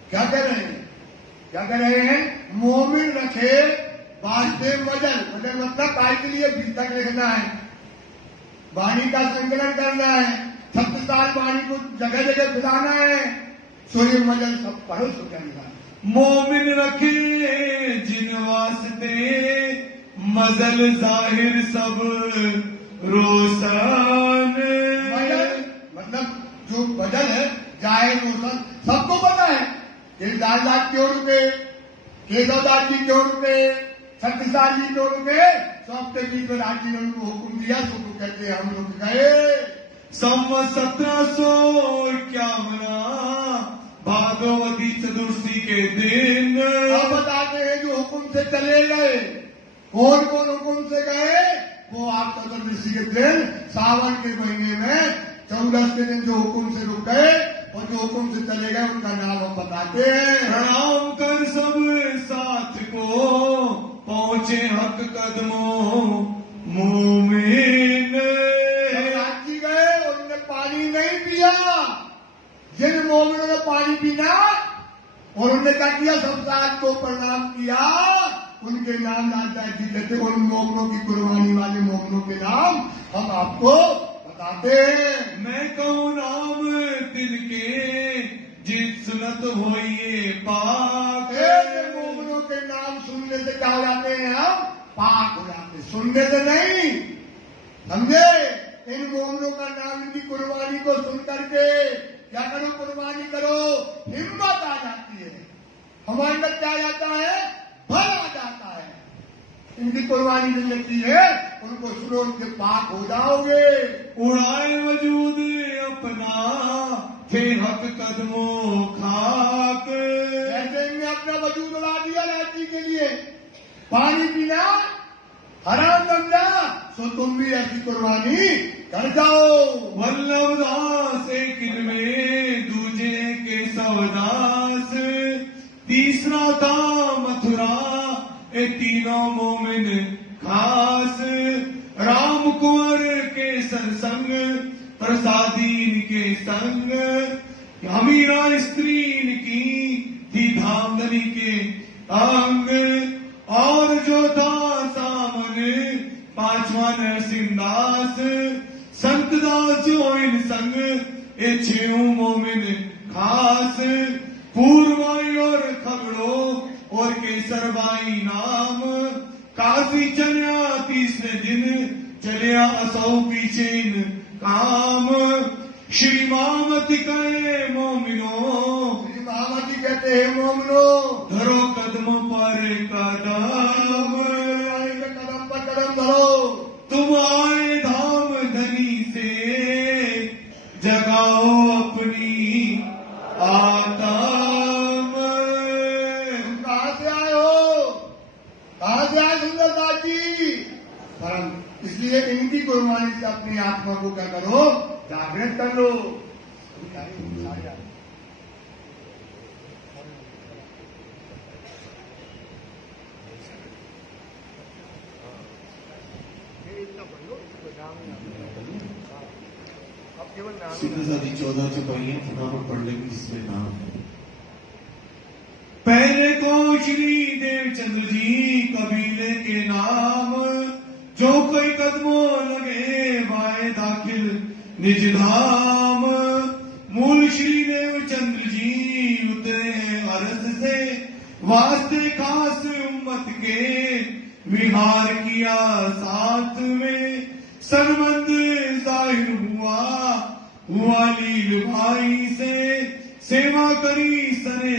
क्या कर रहे हैं? क्या कर रहे हैं? मोमिन रखे वास्ते मजल, मजल मतलब काय के लिए भीतर लिखना है, वाणी का संकलन करना है, 7 साल वाणी को जगह जगह बुलाना है। सूर्य मजल सब पढ़ो सो करेगा। मोमिन रखे जिन वास्ते मजल जाहिर सब रोशन। मजल मतलब जो मजल है जाहिर रोशन सबको पता है। ये लालदास क्यों रुके, केशवदास जी क्यों रुके, सत्यदास जी क्यों रुके? सबके बीच में राजी ने उनको हुक्म दिया, तो कहते हम रुक गए। संवत 1751 भादोवती चतुर्थी के दिन। अब बताते हैं जो हुक्म से चले गए, कौन कौन हुक्म से गए, वो आप चतुर्दशी के दिन सावन के महीने में 14 के दिन जो हुक्म से रुक गए और जो हुक्म से चले गए उनका नाम हम बताते हैं। प्रणाम कर सब साथ को पहुंचे हक कदमों मोमिन। रांची गए, उन्होंने पानी नहीं पिया। जिन मोमिनों ने पानी पीना और उन्होंने क्या किया, सब साथ को प्रणाम किया, उनके नाम लालता जी कहते। उन मोमिनों की कुर्बानी वाले मोमिनों के नाम हम आपको बताते हैं। मैं कहूँ नाम दिल के जिस सुनत होइए पाक। मोमिनों के नाम सुनने से क्या हो जाते हैं, हम पाक हो जाते, सुनने से नहीं, समझे। इन मोमिनों का नाम, इनकी कुर्बानी को सुन करके क्या करो, कुर्बानी करो, हिम्मत आ जाती है, हमारे अंदर क्या आ जाता है, बल आ जाता है। इनकी कुर्बानी जो लगती है उनको सुनो, उनके पाक हो जाओगे। उड़ाए वजूद अपना थे हक कदमों खाक। ऐसे में अपना वजूद उड़ा दिया रांची के लिए, पानी पीना हराम समझा, सो तुम भी ऐसी कुर्बानी कर जाओ। वल्लभ दास एक में दूजे के सवदास। तीसरा था मथुरा ए तीनों मोमिन खास। राम कुंवर के संग प्रसादीन के संग। हमीरा स्त्री की थी धामधनी के अंग। और जो था सामने पांचवा नरसिंहदास। संत दास इन संग ए छेऊ मोमिन खास। पूर्वाई और खबड़ो और केसरबाई नाम। काशी चलिया तीसरे दिन चलिया असौ पीछे इन काम। श्री मामती कहे मोमिनो, श्री महामती कहते हैं मोमिनो, धरो कदम पर कदम। कदम पर कदम धरो, तुम आए धाम धनी से जगाओ अपनी आत्म। तुम कहाँ से आए हो, कहाँ से आए सुंदरदास जी। परम इसलिए इनकी कुर्बानी से अपनी आत्मा को क्या करो, जागृत कर लो। सीधी सादी 14 चौपाइयां फटाफट पढ़ लेंगे जिसमें नाम है। पहले को श्री देवचंद्र जी कबीले के नाम। जो कोई कदमों लगे वाए दाखिल निज धाम। मूल श्री देवचंद्र जी उतरे हैं अरस से। वास्ते खास उम्मत के विहार किया साथ में। संबंध जाहिर हुआ लील भाई से। सेवा करी सने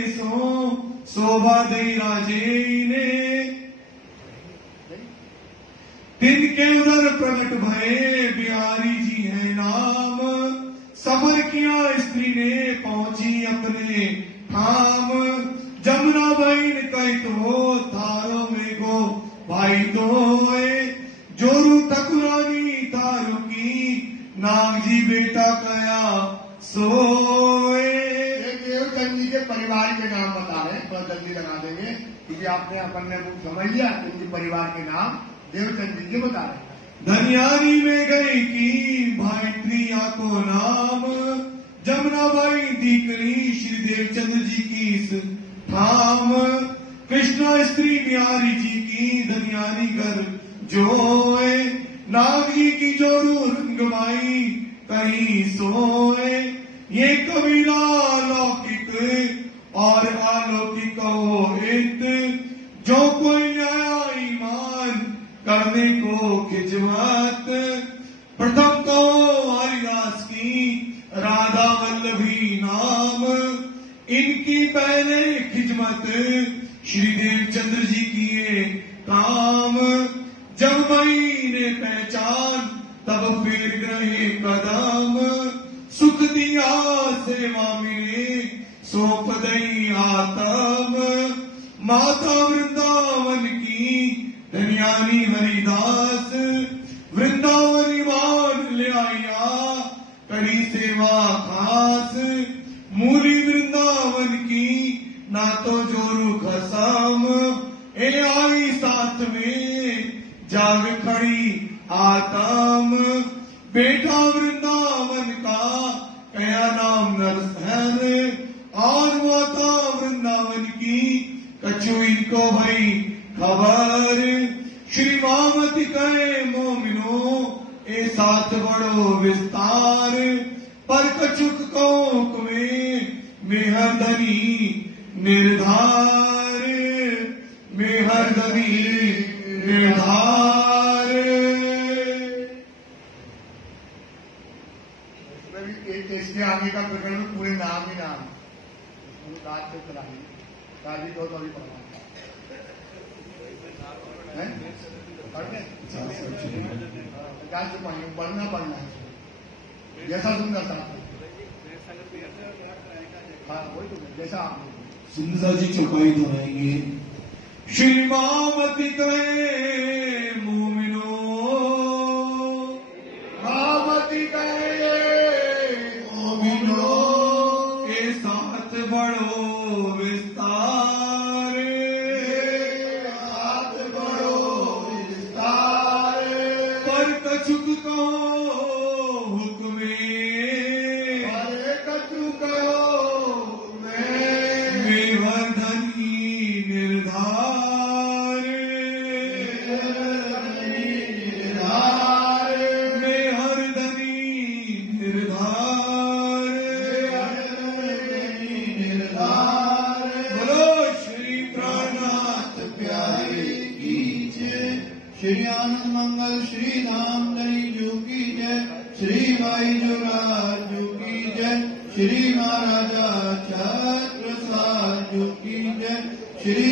शोभा दे राजे ने। तिनके उधर प्रकट भये बिहारी जी है नाम। सबर किया स्त्री ने पहुंची अपने ठाम। जमुना बहन कही तो थारो में गो भाई तो जोरू ठकुरानी थारो की नाग जी बेटा कया सोए। देवचंद जी के परिवार के नाम बता रहे हैं, थोड़ा जल्दी लगा देंगे क्योंकि आपने अपन ने कुछ समझ लिया। इनके परिवार के नाम देवचंद जी के बता रहे हैं। धनियारी में गई की भाई प्रिया को नाम। जमुना बाई दीकरी श्री देवचंद्र जी की इस ठाम। कृष्णा स्त्री बिहारी जी की धनियारी घर जोए। नाग जी की जोरू रंगमाई कहीं सोए। ये कबीला लौकिक और अलौकिक हो हित। जो कोई आया ईमान करने को खिजमत। प्रथम को हरिदास की राधा वल्लभी नाम। इनकी पहले खिजमत श्री देवचंद्र जी किए काम। जब मई ने पहचान तब फिर गए कदम। दिया सेवा में सौंप दई आतम, माता वृंदावन की धन्यानी हरिदास, वृंदावन मान ले आया करी सेवा खास, मूली वृंदावन की ना तो जोरू खसम, ए आई साथ में जाग खड़ी आतम, बेटा वृंदावन का कया नाम नरसैन, और माता वृंदावन की कछु इनको भई खबर, श्री मामती कहे मोमिनो ए साथ बड़ो विस्तार, पर कछुक कोक में मेहरदनी निर्धार, मेहरदनी निर्धार। इसके आगे का प्रकरण में पूरे नाम ही नाम रात से चलाएंगे, काजी को तो भी पढ़ना पढ़ना है जैसा सुंदर सा। हाँ वही तो जैसा सुंदर जी चौपाई दोहराएंगे। श्री मामती कहे मोमिनो, मामती कहे मोमिनो, के साथ बड़ो विस्तार, साथ बड़ो विस्तार, पर कछुक को हुक्मे, पर कछुक मेहरदनी निर्धार, मेहरदनी निर्धार। बोलो श्री प्राणनाथ प्यारे की जय। श्री आनंद मंगल श्री धाम जो की जय, श्री भाई जुराज जो की जय, श्री महाराजा छत्रसाल जो की जय, श्री